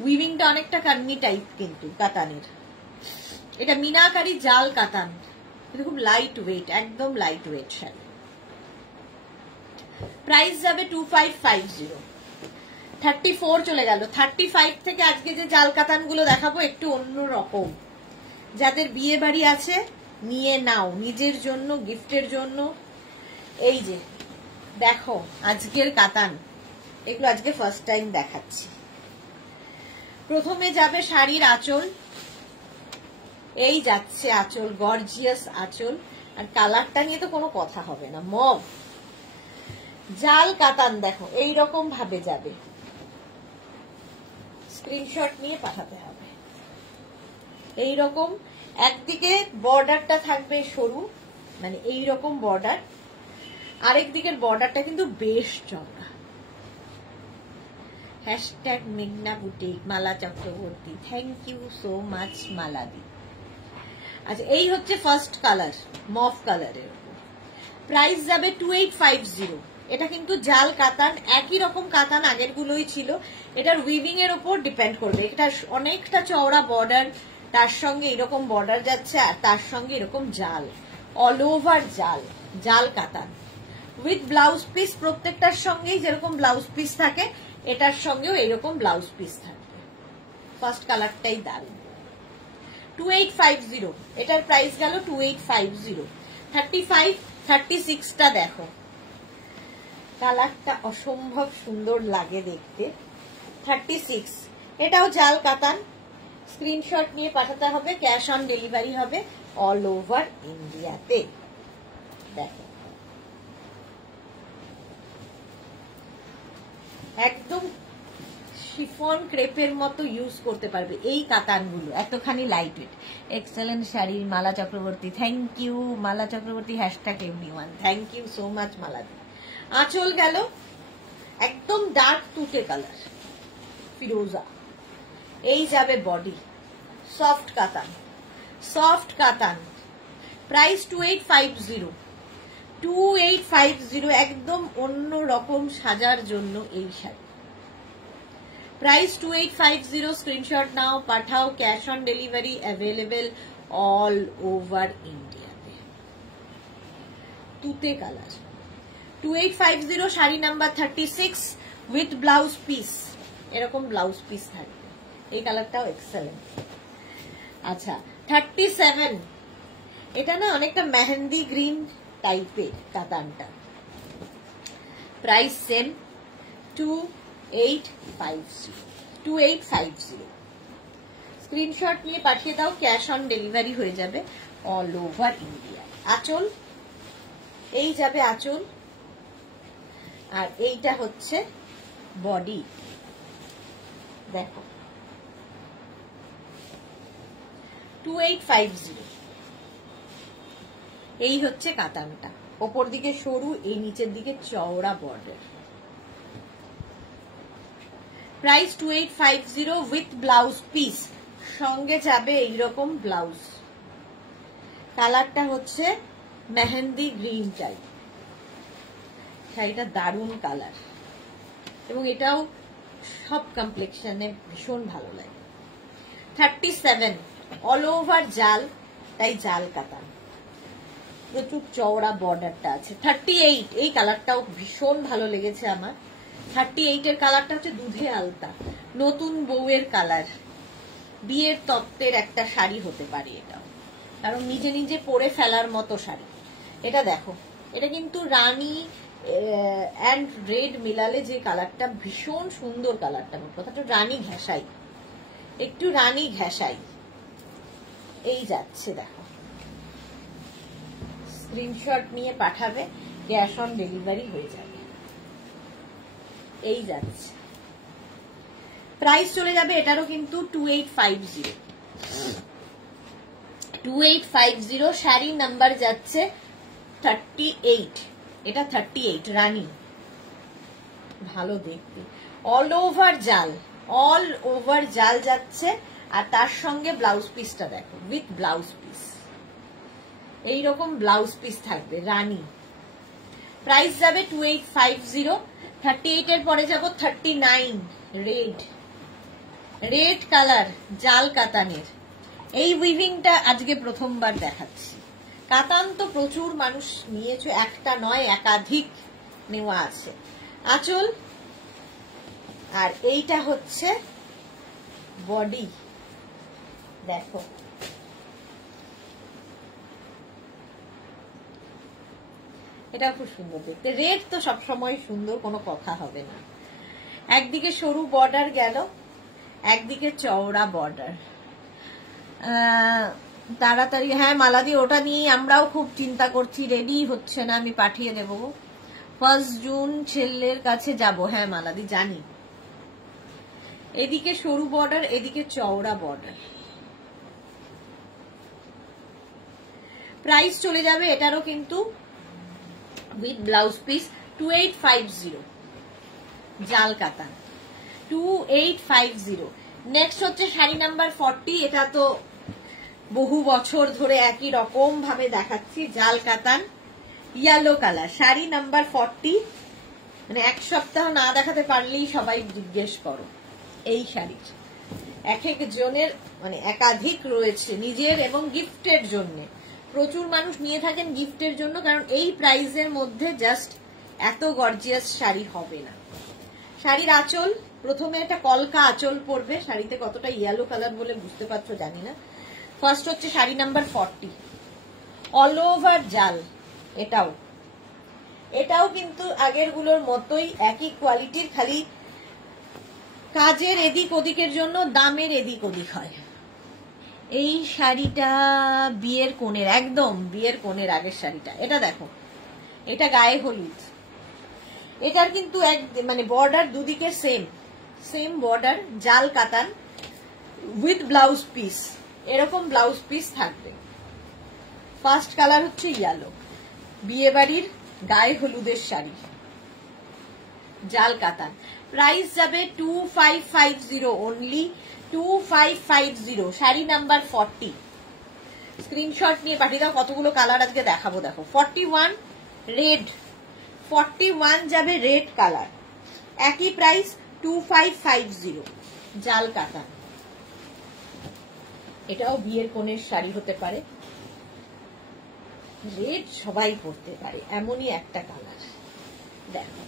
উইভিংটা অনেকটা কান্নি টাইপ কিন্তু কাতানের। এটা মিনাকারি জাল কাতান, এটা খুব লাইট ওয়েট, একদম লাইট ওয়েট শাড়ি। প্রাইস যাবে 2550। 34 চলে গেল। 35 থেকে আজকে যে জাল কাতান গুলো দেখাবো একটু অন্য রকম। যাদের বিয়ে বাড়ি আছে নিয়ে নাও, নিজের জন্য, গিফটের জন্য। এই যে দেখো আজকের কাতান, এগুলো আজকে ফার্স্ট টাইম দেখাচ্ছি। প্রথমে যাবে শাড়ির আঁচল, এই যাচ্ছে আঁচল, গর্জিয়াস আঁচল। আর কালারটা নিয়ে তো কোনো কথা হবে না, মভ জাল কাতান দেখো এইরকম ভাবে যাবে, স্ক্রিনশট নিয়ে পাঠাতে হবে। এইরকম একদিকে বর্ডারটা থাকবে সরু, মানে এইরকম বর্ডার, আরেক দিকের বর্ডারটা কিন্তু বেশ চওড়া। হ্যাশট্যাগ মেঘনা boutique, Mala Chakraborty, thank you so much মালাদি। আচ্ছা, এই হচ্ছে ফার্স্ট কালার, মভ কালারের উপর। প্রাইস যাবে 2850। এটা কিন্তু জাল কাতান, একই রকম কাতান আগের গুলোই ছিল। এটার উইভিং এর উপর ডিপেন্ড করবে। এটা অনেকটা চওড়া বর্ডার, তার সঙ্গে এরকম বর্ডার যাচ্ছে, আর তার সঙ্গে এরকম জাল, অল ওভার জাল, জাল কাতান উইথ ব্লাউজ পিস। প্রত্যেকটার সঙ্গেই যেরকম ব্লাউজ পিস থাকে, এটার সঙ্গেও এইরকম ব্লাউজ পিস থাকবে। ফার্স্ট কালারটাই দারুণ। 2850, এটার প্রাইস গেল 2850। 35, 36টা দেখো, কালারটা অসম্ভব সুন্দর লাগে দেখতে। 36, এটাও জাল কাতান, স্ক্রিনশট নিয়ে পাঠাতে হবে, ক্যাশ অন ডেলিভারি হবে অল ওভার ইন্ডিয়াতে। দেখো একদম শিফন ক্রেপের মতো ইউজ করতে পারবে এই কাতানগুলো, এতখানি light weight. Excellent sari Mala Chakraborty, thank you Mala Chakraborty, hashtag everyone, thank you so much মালাদি। আঁচল গেল একদম ডার্ক তুতে কালার, ফিরোজা। এই যাবে বডি, সফট কাতান, সফট কাতান। প্রাইস 2850। 2850, একদম অন্য রকম সাজার জন্য এই শাড়ি। প্রাইস 2850, স্ক্রিনশট নাও, পাঠাও, cash on delivery available all over ইন্ডিয়াতে। তুতে colour 2850, sari number 36 with blouse piece. এরকম ব্লাউজ পিস থাকবে, এই কালারটাও এক্সেলেন্ট। আচ্ছা 37, এটা না অনেকটা মেহেন্দি গ্রিন টাইপের কাতানটা। Price same 2850। স্ক্রিনশট নিয়ে পাঠিয়ে দাও, ক্যাশ অন ডেলিভারি হয়ে যাবে অল ওভার ইন্ডিয়া। আঁচল, এই যাবে আঁচল, আর এইটা হচ্ছে বডি। দেখো 2850, এই হচ্ছে কাতানটা, ওপর দিকে সরু, এই নিচের দিকে চওড়া border. Price 2850 with blouse piece, সঙ্গে যাবে এইরকম ব্লাউজ। কালারটা হচ্ছে মেহেন্দি গ্রিন টাইপ, শাড়িটা দারুণ কালার, এবং এটাও সব কমপ্লেক্সনে ভীষণ ভালো লাগে। 37, অল ওভার জাল, তাই জাল কাতান, প্রচুর চওড়া বর্ডারটা আছে। 38, এই কালারটাও ভীষণ ভালো লেগেছে আমার। 38 এর কালারটা হচ্ছে দুধে আলতা, নতুন বউয়ের কালার, বিয়ের তত্ত্বের একটা শাড়ি হতে পারে এটা, কারণ নিজে নিজে পরে ফেলার মতো শাড়ি। এটা দেখো, এটা কিন্তু রানী অ্যান্ড রেড মিলালে যে কালারটা, ভীষণ সুন্দর কালারটা। কথাটা রানী ঘেঁষাই, একটু রানী ঘেঁষাই। এই যাচ্ছে দেখো, স্ক্রিনশট নিয়ে পাঠাবে, ক্যাশ অন ডেলিভারি হয়ে যাবে। এই যাচ্ছে, প্রাইস চলে যাবে এটারও কিন্তু 2850। 2850, শাড়ি নাম্বার যাচ্ছে 38, এটা 38 রানী, ভালো দেখতে। অল ওভার জাল, অল ওভার জাল যাচ্ছে, আর তার সঙ্গে ব্লাউজ পিসটা দেখো, উইথ ব্লাউজ পিস, এইরকম ব্লাউজ পিস থাকবে, রানী। প্রাইস যাবে 2850। 38 এর পরে যাব 39, রেড, রেড কালার, জাল কাতানের। এই উইভিংটা আজকে প্রথমবার দেখাচ্ছি। কাতান তো প্রচুর মানুষ নিয়েছে, একটা নয় একাধিক নেওয়া আছে। আঁচল, আর এইটা হচ্ছে বডি। দেখো এটা খুব সুন্দর দেখতে, রেড তো সবসময় সুন্দর, কোনো কথা হবে না। একদিকে সরু বর্ডার গেল, একদিকে চওড়া বর্ডার। তাড়াতাড়ি, হ্যাঁ মালাদি, ওটা নিয়ে আমরাও খুব চিন্তা করছি, রেডি হচ্ছে না, আমি পাঠিয়ে দেব। 1 জুন ছেলের কাছে যাব। হ্যাঁ মালাদি জানি। এদিকে সরু বর্ডার, এদিকে চওড়া বর্ডার। প্রাইস চলে যাবে এটারও কিন্তু উইথ ব্লাউজ পিস 2850, জাল কাতান 2850। নেক্সট হচ্ছে শাড়ি নাম্বার 40। এটা তো বহু বছর ধরে একই রকম ভাবে দেখাচ্ছি, জাল কাতান ইয়েলো কালার, শাড়ি নাম্বার 40। মানে এক সপ্তাহ না দেখাতে পারলেই সবাই জিজ্ঞেস করো। এই শাড়ি এক এক জনের মানে একাধিক রয়েছে, নিজের এবং গিফটের জন্য। প্রচুর মানুষ নিয়ে থাকেন গিফটের জন্য, কারণ এই প্রাইসের মধ্যে জাস্ট এত গর্জিয়াস শাড়ি হবে না। শাড়ির আঁচল, প্রথমে একটা কলকা আঁচল পড়বে। শাড়িতে কতটা ইয়েলো কালার বলে বুঝতে পারছো জানি না। ফার্স্ট হচ্ছে শাড়ি নাম্বার 40, অল ওভার জাল। এটাও কিন্তু আগের গুলোর মতোই একই কোয়ালিটির, খালি কাজের এদিক ওদিকের জন্য দামের এদিক ওদিক হয়। এই শাড়িটা বিয়ের কোণের, একদম বিয়ের কোণের আগের শাড়িটা। এটা দেখো, এটা গায়ে হলুদ। এটার কিন্তু এক মানে বর্ডার দুদিকে সেম বর্ডার, জাল কাতান উইথ ব্লাউজ পিস। এরকম ব্লাউজ পিস থাকবে। ফার্স্ট কালার হচ্ছে ইয়েলো, বিয়ে বাড়ির গায়ে হলুদের শাড়ি, জাল কাতান। প্রাইস যাবে 2550 অনলি, 2550। শাড়ি নাম্বার 40। স্ক্রিনশট নিয়ে পাঠিয়ে দাও। কতগুলো কালার আজকে দেখাবো দেখো। 41 রেড, 41 যাবে রেড কালার, একই প্রাইস 2550, জাল কাতান। এটাও বিয়ের কোণের শাড়ি হতে পারে, রেড সবাই পরতে পারে, এমনই একটা কালার। দেখো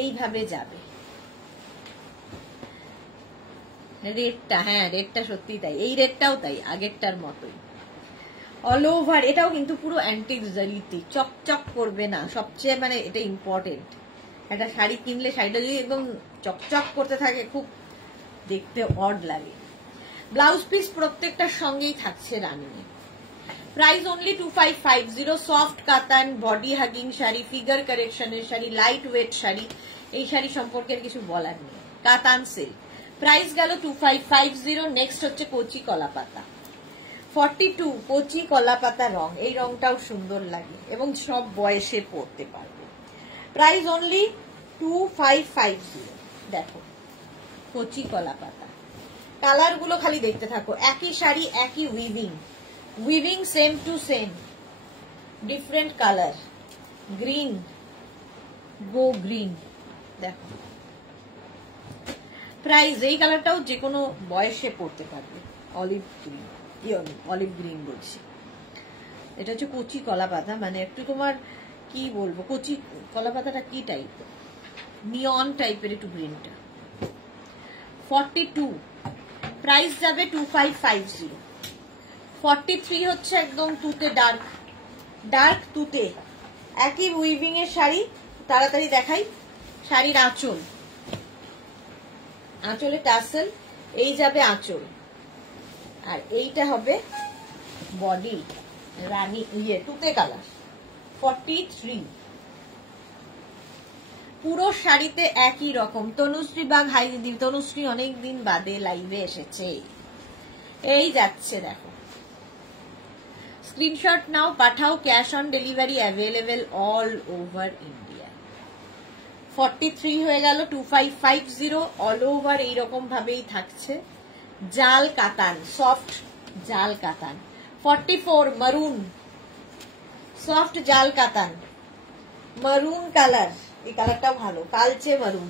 এইভাবে যাবে রেডটা। হ্যাঁ রেডটা সত্যি তাই, এই রেডটাও তাই, আগেরটার মতোই অল ওভার। এটাও কিন্তু পুরো অ্যান্টিক জারিতে, চকচক করবে না। সবচেয়ে মানে এটা ইম্পর্টেন্ট, একটা শাড়ি কিনলে শাড়িটা যদি একদম চকচক করতে থাকে, খুব দেখতে অড লাগে। ব্লাউজ পিস প্রত্যেকটার সঙ্গেই থাকছে রানী। Price only 2550। সফট কাতান বডি হাগিং শাড়ি, ফিগার কারেকশনের শাড়ি, লাইট ওয়েট শাড়ি। এই শাড়ি সম্পর্কে কিছু বলার নেই, কাতান সিল্ক। প্রাইস গেল 2550। নেক্সট হচ্ছে কচি কলাপাতা 42, কচি কলাপাতা রং। এই রংটাও সুন্দর লাগে এবং সব বয়সে পরতে পারবে। Price only 2550। দেখো কচি কলাপাতা, কালার গুলো খালি দেখতে থাকো। একই শাড়ি, একই weaving same to same, different colour. Green, go green. দেখো প্রাইস, এই কালারটাও যে কোনো বয়সে পরতে পারবে। অলিভ গ্রিন, অলিভ গ্রিন বলছি। এটা হচ্ছে কচি কলাপাতা, মানে একটু তোমার কি বলবো, কচি কলাপাতাটা কি টাইপ, নিয়ন টাইপের একটু গ্রিনটা। 42, প্রাইস যাবে 2550। 43 হচ্ছে একদম তুতে, ডার্ক তুতে, একই উইভিং এর শাড়ি। তাড়াতাড়ি দেখাই। শাড়ির আঁচল, আঁচলে টাসেল, এই যাবে আঁচল, আর এইটা হবে বডি রানী তুতে কালার। 43 পুরো শাড়িতে একই রকম। তনুশ্রী বাগ, হাই দিদি। তনুশ্রী অনেকদিন বাদে লাইভে এসেছে, এই যাচ্ছে দেখো। স্ক্রিনশট নাও, পাঠাও। Cash on delivery available all over India. 43 হয়ে গেল 2550। অল ওভার এইরকম ভাবেই থাকছে, জাল কাতান, সফট জাল কাতান। 44 মারুন, সফট জাল কাতান, মারুন কালার। এই কালারটাও ভালো, কালচে মারুন।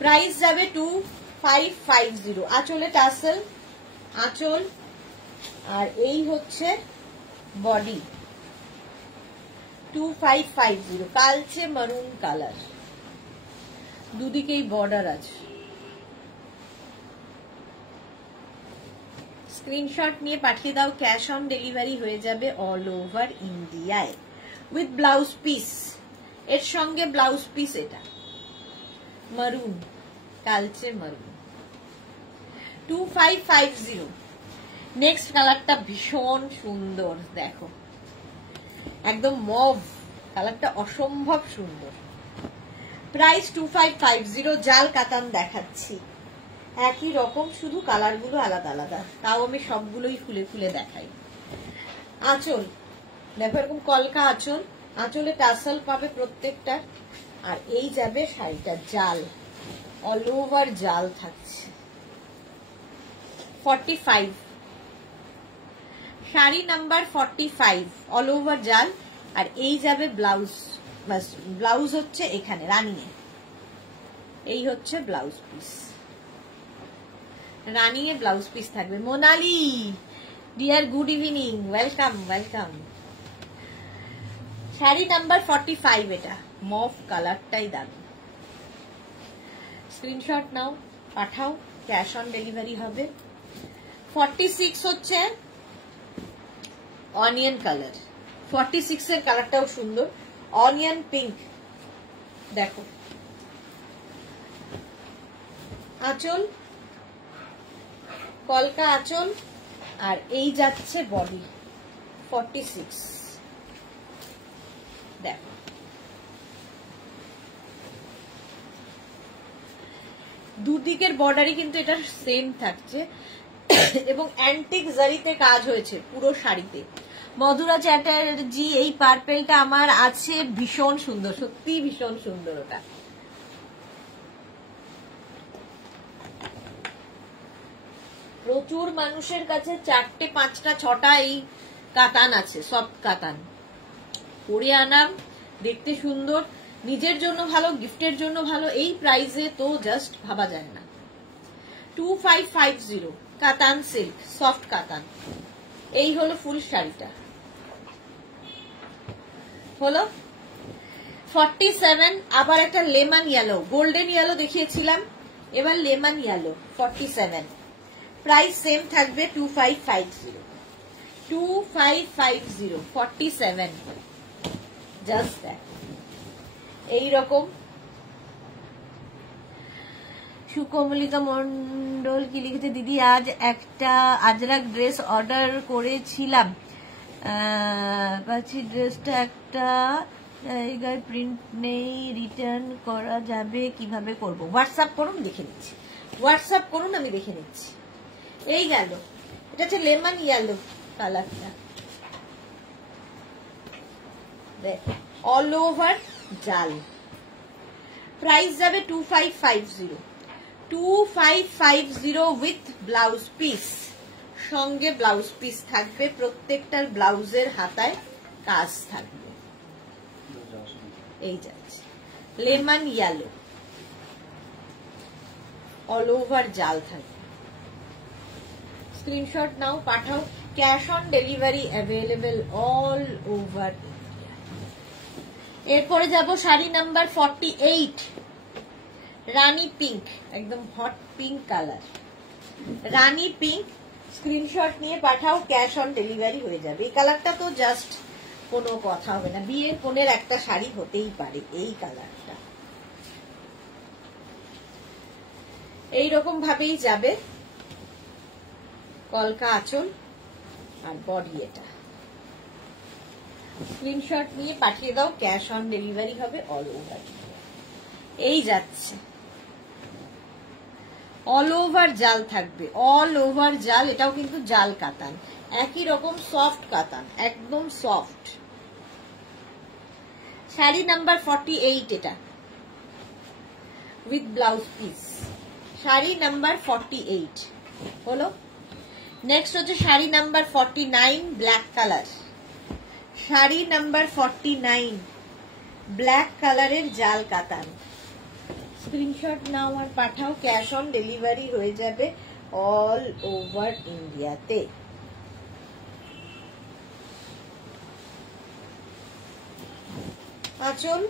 প্রাইস যাবে 2550। আঁচলে টাসেল, আঁচল, আর এই হচ্ছে বডি। 2550, কালচে মারুন কালার, দুদিকেই বর্ডার আছে। স্ক্রিনশট নিয়ে পাঠিয়ে দাও। ক্যাশ অন ডেলিভারি হয়ে যাবে অল ওভার ইন্ডিয়ায় উইথ ব্লাউজ পিস। এর সঙ্গে ব্লাউজ পিস এটা মারুন, কালচে মারুন। 2550। নেক্সট কালারটা ভীষণ সুন্দর, দেখো একদম মভ কালারটা, অসম্ভব সুন্দর। প্রাইস 2550। জাল কাতান দেখাচ্ছি, একই রকম, শুধু কালার গুলো আলাদা আলাদা, তাও আমি সবগুলোই খুলে খুলে দেখাই। আঁচল দেখো, এরকম কলকা আঁচল, আঁচলে টাসেল পাবে প্রত্যেকটা। আর এই যাবে শাড়িটা জাল, অল ওভার জাল থাকছে। 45, শাড়ি নাম্বার 45, অল ওভার জাল। আর এই যাবে ব্লাউজ, ব্লাউজ হচ্ছে এখানে রানিয়ে, এই হচ্ছে ব্লাউজ পিস, রানিয়ে ব্লাউজ পিস থাকবে। Monali dear, good evening, welcome welcome. Sari number 45, এটা মফ কালারটাই দারুন। স্ক্রিনশট নাও, পাঠাও, ক্যাশ অন ডেলিভারি হবে। 46 হচ্ছে অনিয়ন কালার, 46 এর কালারটাও সুন্দর, অনিয়ন পিঙ্ক। দেখো আঁচল, কলকা আঁচল, আর এই যাচ্ছে বডি 46। দেখো দুদিকের বর্ডারই কিন্তু এটা সেম থাকছে, এবং অ্যান্টিক জারিতে কাজ হয়েছে পুরো শাড়িতে। মধুরা চ্যাটার্জি, এই পার্পেলটা আমার আছে, ভীষণ সুন্দর, সত্যি ভীষণ সুন্দর। ওটা প্রচুর মানুষের কাছে 4টে 5টা 6টা এই কাতান আছে, সব কাতান পরে আনাম, দেখতে সুন্দর, নিজের জন্য ভালো, গিফটের জন্য ভালো। এই প্রাইসে তো জাস্ট ভাবা যায় না। 2550 কাতান সিল্ক, সফট কাতান। এই হলো ফুল শাড়িটা, হলো 47। আবার একটা লেমন ইয়েলো, গোল্ডেন ইয়েলো দেখিয়েছিলাম, এবার লেমন ইয়েলো 47। প্রাইস সেম থাকবে 2550, 2550, 47। জাস্ট দ্যাট, এইরকম। সুকমলিকা মন্ডল কি লিখেছে, দিদি আজ একটা আজরাক ড্রেস অর্ডার করেছিলাম, পাচ্ছি ড্রেসটা একটা জায়গায় প্রিন্ট নেই, রিটার্ন করা যাবে কিভাবে করব? হোয়াটসঅ্যাপ করুন, দেখে নিচ্ছি, হোয়াটসঅ্যাপ করুন, আমি দেখে নিচ্ছি। এই গেল, এটা হচ্ছে লেমন ইয়েলো কালারটা, অল ওভার জাল। প্রাইস যাবে 2550, 2550 উইথ ব্লাউজ পিস, সঙ্গে ব্লাউজ পিস থাকবে, প্রত্যেকটার ব্লাউজের হাতায় কাজ থাকবে। এই যাচ্ছে লেমন ইয়েলো, অল ওভার জাল থাকবে। স্ক্রিনশট নাও, পাঠাও, cash on delivery available all over India. এরপরে যাব শাড়ি নাম্বার 48, রানী পিঙ্ক, একদম হট পিঙ্ক কালার, রানী পিঙ্ক। স্ক্রিনশট নিয়ে পাঠাও, ক্যাশ অন ডেলিভারি হয়ে যাবে। এই কালারটা তো জাস্ট কোনো কথা হবে না, বিয়ের কোণের একটা শাড়ি হতেই পারে এই কালারটা। এইরকম ভাবেই যাবে, কলকা আঁচল আর বডি। এটা স্ক্রিনশট নিয়ে পাঠিয়ে দাও, ক্যাশ অন ডেলিভারি হবে অল ওভার। এই যাচ্ছে অল ওভার জাল থাকবে, অল ওভার জাল। এটাও কিন্তু জাল কাতান, একই রকম সফট কাতান, একদম সফট। শাড়ি নাম্বার 48, এটা with blouse piece, sari number 48 হলো। নেক্সট হচ্ছে sari number 49, black colour, sari number 49 black কালারের জাল কাতান। স্ক্রিনশট নাও আর পাঠাও, ক্যাশ অন ডেলিভারি হয়ে যাবে অল ওভার ইন্ডিয়াতে। আঁচল,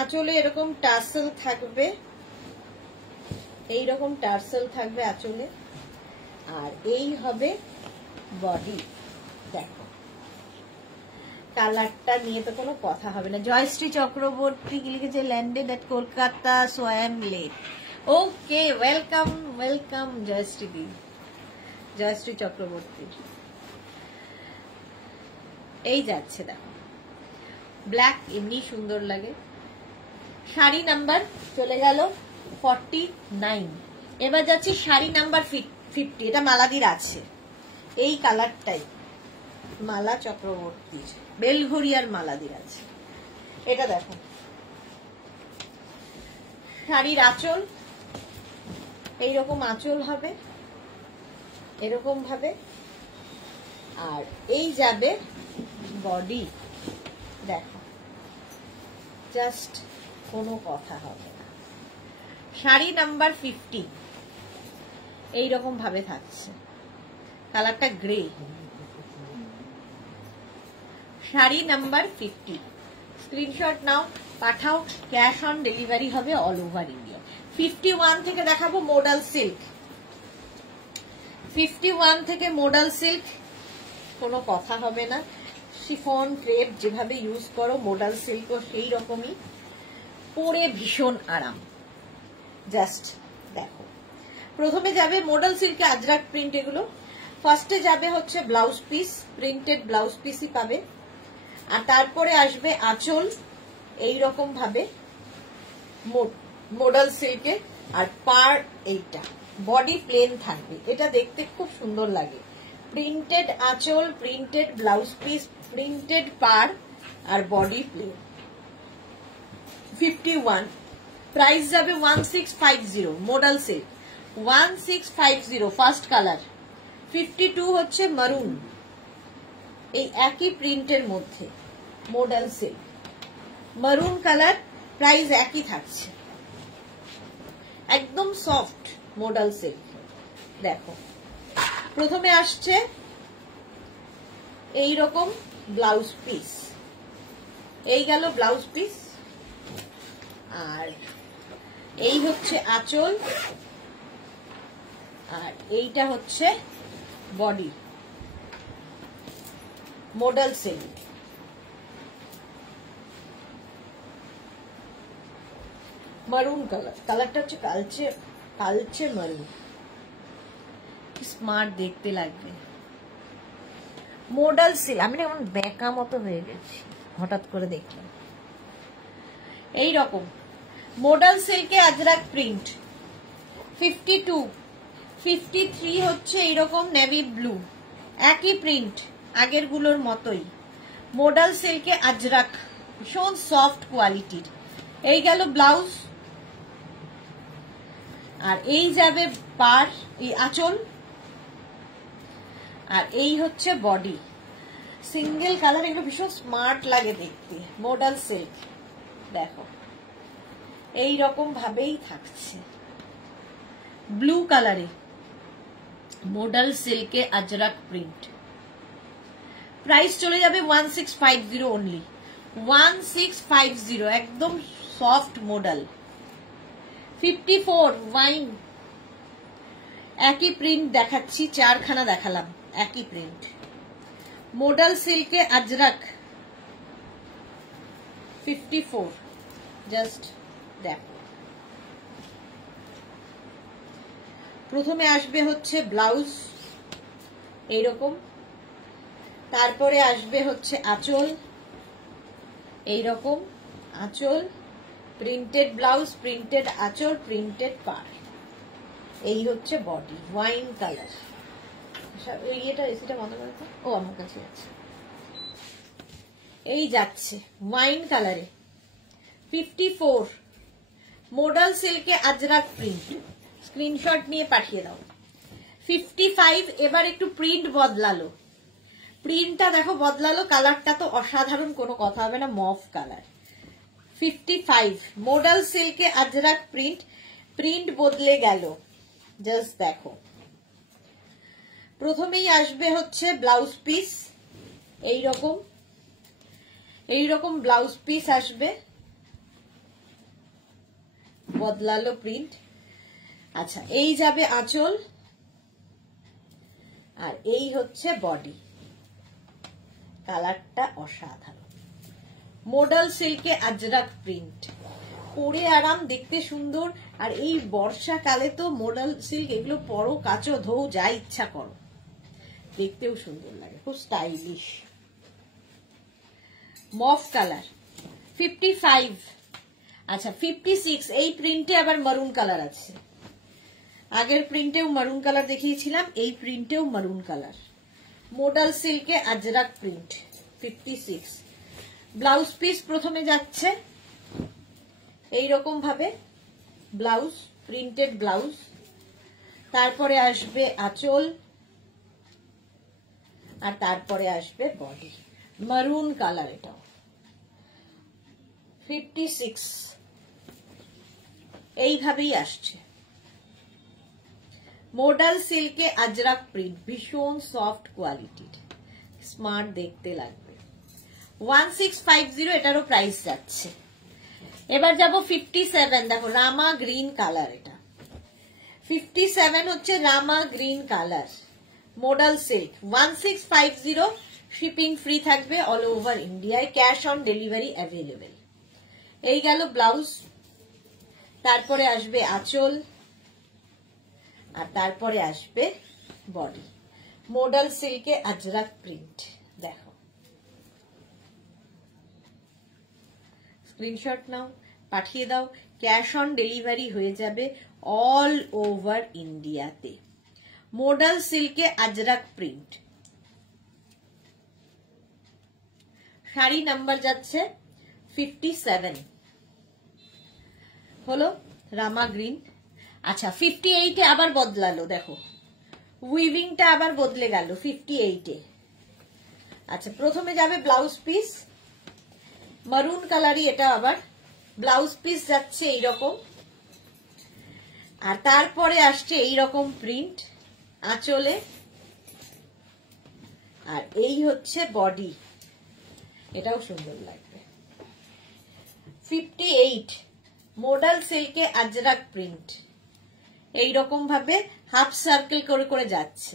আঁচলে এরকম টার্সেল থাকবে, এইরকম টার্সেল থাকবে আঁচলে, আর এই হবে বডি। দেখো কালারটা নিয়ে তো কোনো কথা হবে না। জয়শ্রী চক্রবর্তী কি লিখেছে, landed at Kolkata, so I am late. Okay, welcome welcome Jayashree di, Jayashree Chakraborty. এই যাচ্ছে দেখো, ব্ল্যাক এমনি সুন্দর লাগে। শাড়ি নাম্বার চলে গেল 49। এবার যাচ্ছি শাড়ি নাম্বার 50। এটা মালাদির আছে, এই কালারটাই মালা চক্রবর্তীর, বেলঘরিয়ার মালাদির আছে। এটা দেখো, শাড়ির আঁচল এইরকম আঁচল হবে এরকম ভাবে, আর এই যাবে বডি। দেখো, জাস্ট কোনো কথা হবে না। শাড়ি নাম্বার 50 এইরকম ভাবে থাকছে, কালারটা গ্রে। শাড়ি নাম্বার 50, স্ক্রিনশট নাও, পাঠাও, ক্যাশ অন ডেলিভারি হবে অল ওভার ইন্ডিয়া। 51 থেকে দেখাবো মডাল সিল্ক। 51 থেকে মডাল সিল্ক কোনো কথা হবে না। শিফন ক্রেপ যেভাবে ইউজ করো, মডাল সিল্কও সেই রকমই, পরে ভীষণ আরাম। জাস্ট দেখো, প্রথমে যাবে মডাল সিল্কে আজরাক প্রিন্ট। এগুলো ফার্স্টে যাবে হচ্ছে ব্লাউজ পিস, প্রিন্টেড ব্লাউজ পিসই পাবে। আর তারপরে আসবে আঁচল এইরকম ভাবে মডাল সিল্কে, আর পার এইটা, বডি প্লেন থাকবে। এটা দেখতে খুব সুন্দর লাগে। প্রিন্টেড আঁচল, প্রিন্টেড ব্লাউজ পিস, প্রিন্টেড পার, আর বডি প্লেন। 51 প্রাইস যাবে 1650 মডাল সিল্ক, 1650 ফার্স্ট কালার। 52 হচ্ছে মারুন, এই একই প্রিন্টের মধ্যে মডাল সিল্ক, মারুন কালার, প্রাইস একই থাকছে। একদম সফট মডাল সিল্ক। দেখো, প্রথমে আসছে এইরকম ব্লাউজ পিস, এই গেল ব্লাউজ পিস, আর এই হচ্ছে আঁচল, আর এইটা হচ্ছে বডি। মডাল সিল্ক, মারুন কালার, কালারটা হচ্ছে কালচে মারুন, স্মার্ট দেখতে লাগবে। মডাল সিল্ক, আমি না এমন বেকা মতো হয়ে গেছি হঠাৎ করে দেখলাম। এইরকম মডাল সিল্কে আজরাক প্রিন্ট। 52 53 হচ্ছে এইরকম নেভি ব্লু, একই প্রিন্ট আগের গুলোর মতোই, মডাল সিল্কে আজরাক, ভীষণ সফট কোয়ালিটির। এই গেল ব্লাউজ, আর এই যাবে পার, এই আঁচল, আর এই হচ্ছে বডি। সিঙ্গেল কালার, এগুলো ভীষণ স্মার্ট লাগে দেখতে। মডাল সিল্ক দেখো এই রকম ভাবেই থাকছে, ব্লু কালারে মডাল সিল্কে আজরাক প্রিন্ট। প্রাইস চলে যাবে 1650 অনলি, 1650, একদম সফট মডাল। 54 ওয়াইন, একই প্রিন্ট দেখাচ্ছি, চারখানা দেখালাম, একই প্রিন্ট, মডাল সিল্কে আজরাক। 54 জাস্ট দেখো, প্রথমে আসবে হচ্ছে ব্লাউজ এইরকম, তারপরে আসবে হচ্ছে আঁচল এইরকম, আঁচল, প্রিন্টেড ব্লাউজ, প্রিন্টেড আঁচল, প্রিন্টেড পার, এই হচ্ছে বডি। ওয়াইন কালার, এটা এসিটা বন্ধ করে, ও আমার কাছে আছে, এই যাচ্ছে ওয়াইন কালারে। 54 মডাল সিল্কে আজরাক প্রিন্ট, স্ক্রিনশট নিয়ে পাঠিয়ে দাও। 55 এবার একটু প্রিন্ট বদলালো, প্রিন্টটা দেখো বদলালো, কালারটা তো অসাধারণ, কোনো কথা হবে না, মফ কালার। 55 মডাল সিল্কে আজরাক প্রিন্ট, প্রিন্ট বদলে গেল, জাস্ট দেখো। প্রথমেই আসবে হচ্ছে ব্লাউজ পিস, এইরকম ব্লাউজ পিস আসবে, বদলালো প্রিন্ট। আচ্ছা, এই যাবে আঁচল, আর এই হচ্ছে বডি। কালারটা অসাধারণ। মডাল সিল্কে আজরাক প্রিন্ট, পরে আরাম, দেখতে সুন্দর। আর এই বর্ষাকালে তো মডাল সিল্ক এগুলো পরো, কাচো, ধোও, যা ইচ্ছা করো, দেখতেও সুন্দর লাগে, খুব স্টাইলিশ। মফ কালার 55, আচ্ছা 56। এই প্রিন্টে আবার মারুন কালার আছে, আগের প্রিন্টেও মারুন কালার দেখিয়েছিলাম, এই প্রিন্টেও মারুন কালার। মডাল সিল্কে আজরাক প্রিন্ট 56। ব্লাউজ পিস প্রথমে যাচ্ছে এইরকম ভাবে, ব্লাউজ, প্রিন্টেড ব্লাউজ, তারপরে আসবে আঁচল, আর তারপরে আসবে বডি, মারুন কালার। এটাও 56, এইভাবেই আসছে। মডাল সিল্কে আজরাক প্রিন্ট, ভীষণ সফট কোয়ালিটির, স্মার্ট দেখতে লাগবে। 1650 এটারও প্রাইস যাচ্ছে। এবার যাব 57, দেখো রামা গ্রিন কালার, এটা 57 হচ্ছে Rama green colour, modal silk 1650, shipping free থাকবে অল ওভার ইন্ডিয়ায়, ক্যাশ অন ডেলিভারি অ্যাভেলেবেল। এই গেল ব্লাউজ, তারপরে আসবে আঁচল, আর তারপরে আসবে বডি। মডাল সিল্কে আজরাক প্রিন্ট, দেখো স্ক্রিনশট নাও, পাঠিয়ে দাও, ক্যাশ অন ডেলিভারি হয়ে যাবে অল ওভার ইন্ডিয়াতে। মডাল সিল্কে আজরাক প্রিন্ট, শাড়ি নাম্বার যাচ্ছে 57, হলো রামা গ্রিন। আচ্ছা 58-এ আবার বদলালো, দেখো উইভিংটা আবার বদলে গেল 58-এ। আচ্ছা প্রথমে যাবে ব্লাউজ পিস, মারুন কালারই এটা, আবার ব্লাউজ পিস যাচ্ছে এইরকম, আর তারপরে আসছে এইরকম প্রিন্ট আঁচলে, আর এই হচ্ছে বডি, এটাও সুন্দর লাগবে। 58 মডাল সিল্কে আজরাক প্রিন্ট, এইরকম ভাবে হাফ সার্কেল করে করে যাচ্ছে,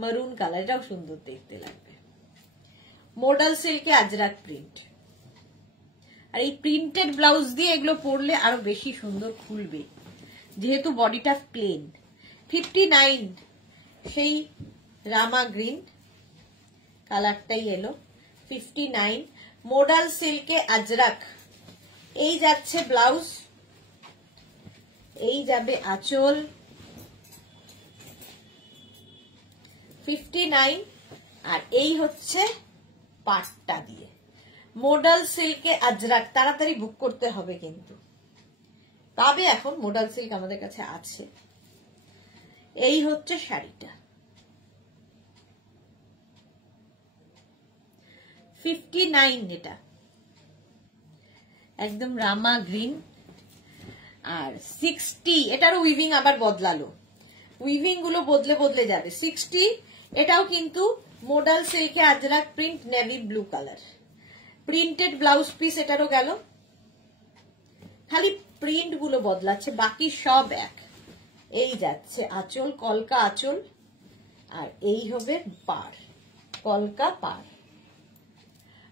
মারুন কালার, এটাও সুন্দর দেখতে লাগবে। মডাল সিল্কে আজরাক প্রিন্ট, আর এই প্রিন্টেড ব্লাউজ দিয়ে এগুলো পরলে আরো বেশি সুন্দর খুলবে, যেহেতু বডিটা প্লেন। 59 সেই রামা গ্রিন কালারটাই এলো, 59 মডাল সিল্কে আজরাক। এই যাচ্ছে ব্লাউজ, এই যাবে আঁচল, 59, আর এই হচ্ছে পাটটা দিয়ে। মডাল সিল্কে আজরাক, তাড়াতাড়ি বুক করতে হবে কিন্তু, তবে এখন মডাল সিল্ক আমাদের কাছে আছে। এই হচ্ছে শাড়িটা 59, এটা একদম রামা গ্রিন। আর 60, এটার উইভিং আবার বদলালো, উইভিং গুলো বদলে বদলে যাবে। 60 এটাও কিন্তু মডাল সিল্কে Ajrakh print, navy blue colour, printed blouse piece এটারও গেল, খালি প্রিন্ট গুলো বদলাচ্ছে, বাকি সব এক। এই যাচ্ছে আঁচল, কলকা আঁচল, আর এই হবে পার, কলকা পার।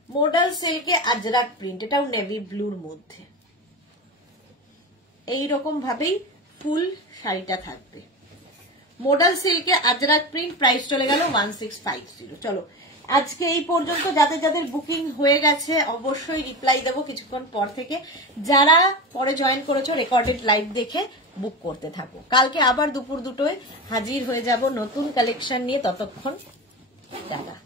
মডাল সিল্কে আজরাক প্রিন্ট, এটাও নেভি ব্লুর মধ্যে, এইরকম ভাবেই ফুল শাড়িটা থাকবে। মডাল সিল্কে আজরাক প্রিন্ট, প্রাইস চলে গেল 1650। চলো আজকে এই পর্যন্ত। যাদের যাদের বুকিং হয়ে গেছে অবশ্যই রিপ্লাই দেবো কিছুক্ষণ পর থেকে। যারা পরে জয়েন করেছো রেকর্ডেড লাইভ দেখে বুক করতে থাকো। কালকে আবার দুপুর 2টোয় হাজির হয়ে যাব নতুন কালেকশন নিয়ে, ততক্ষণ টাটা।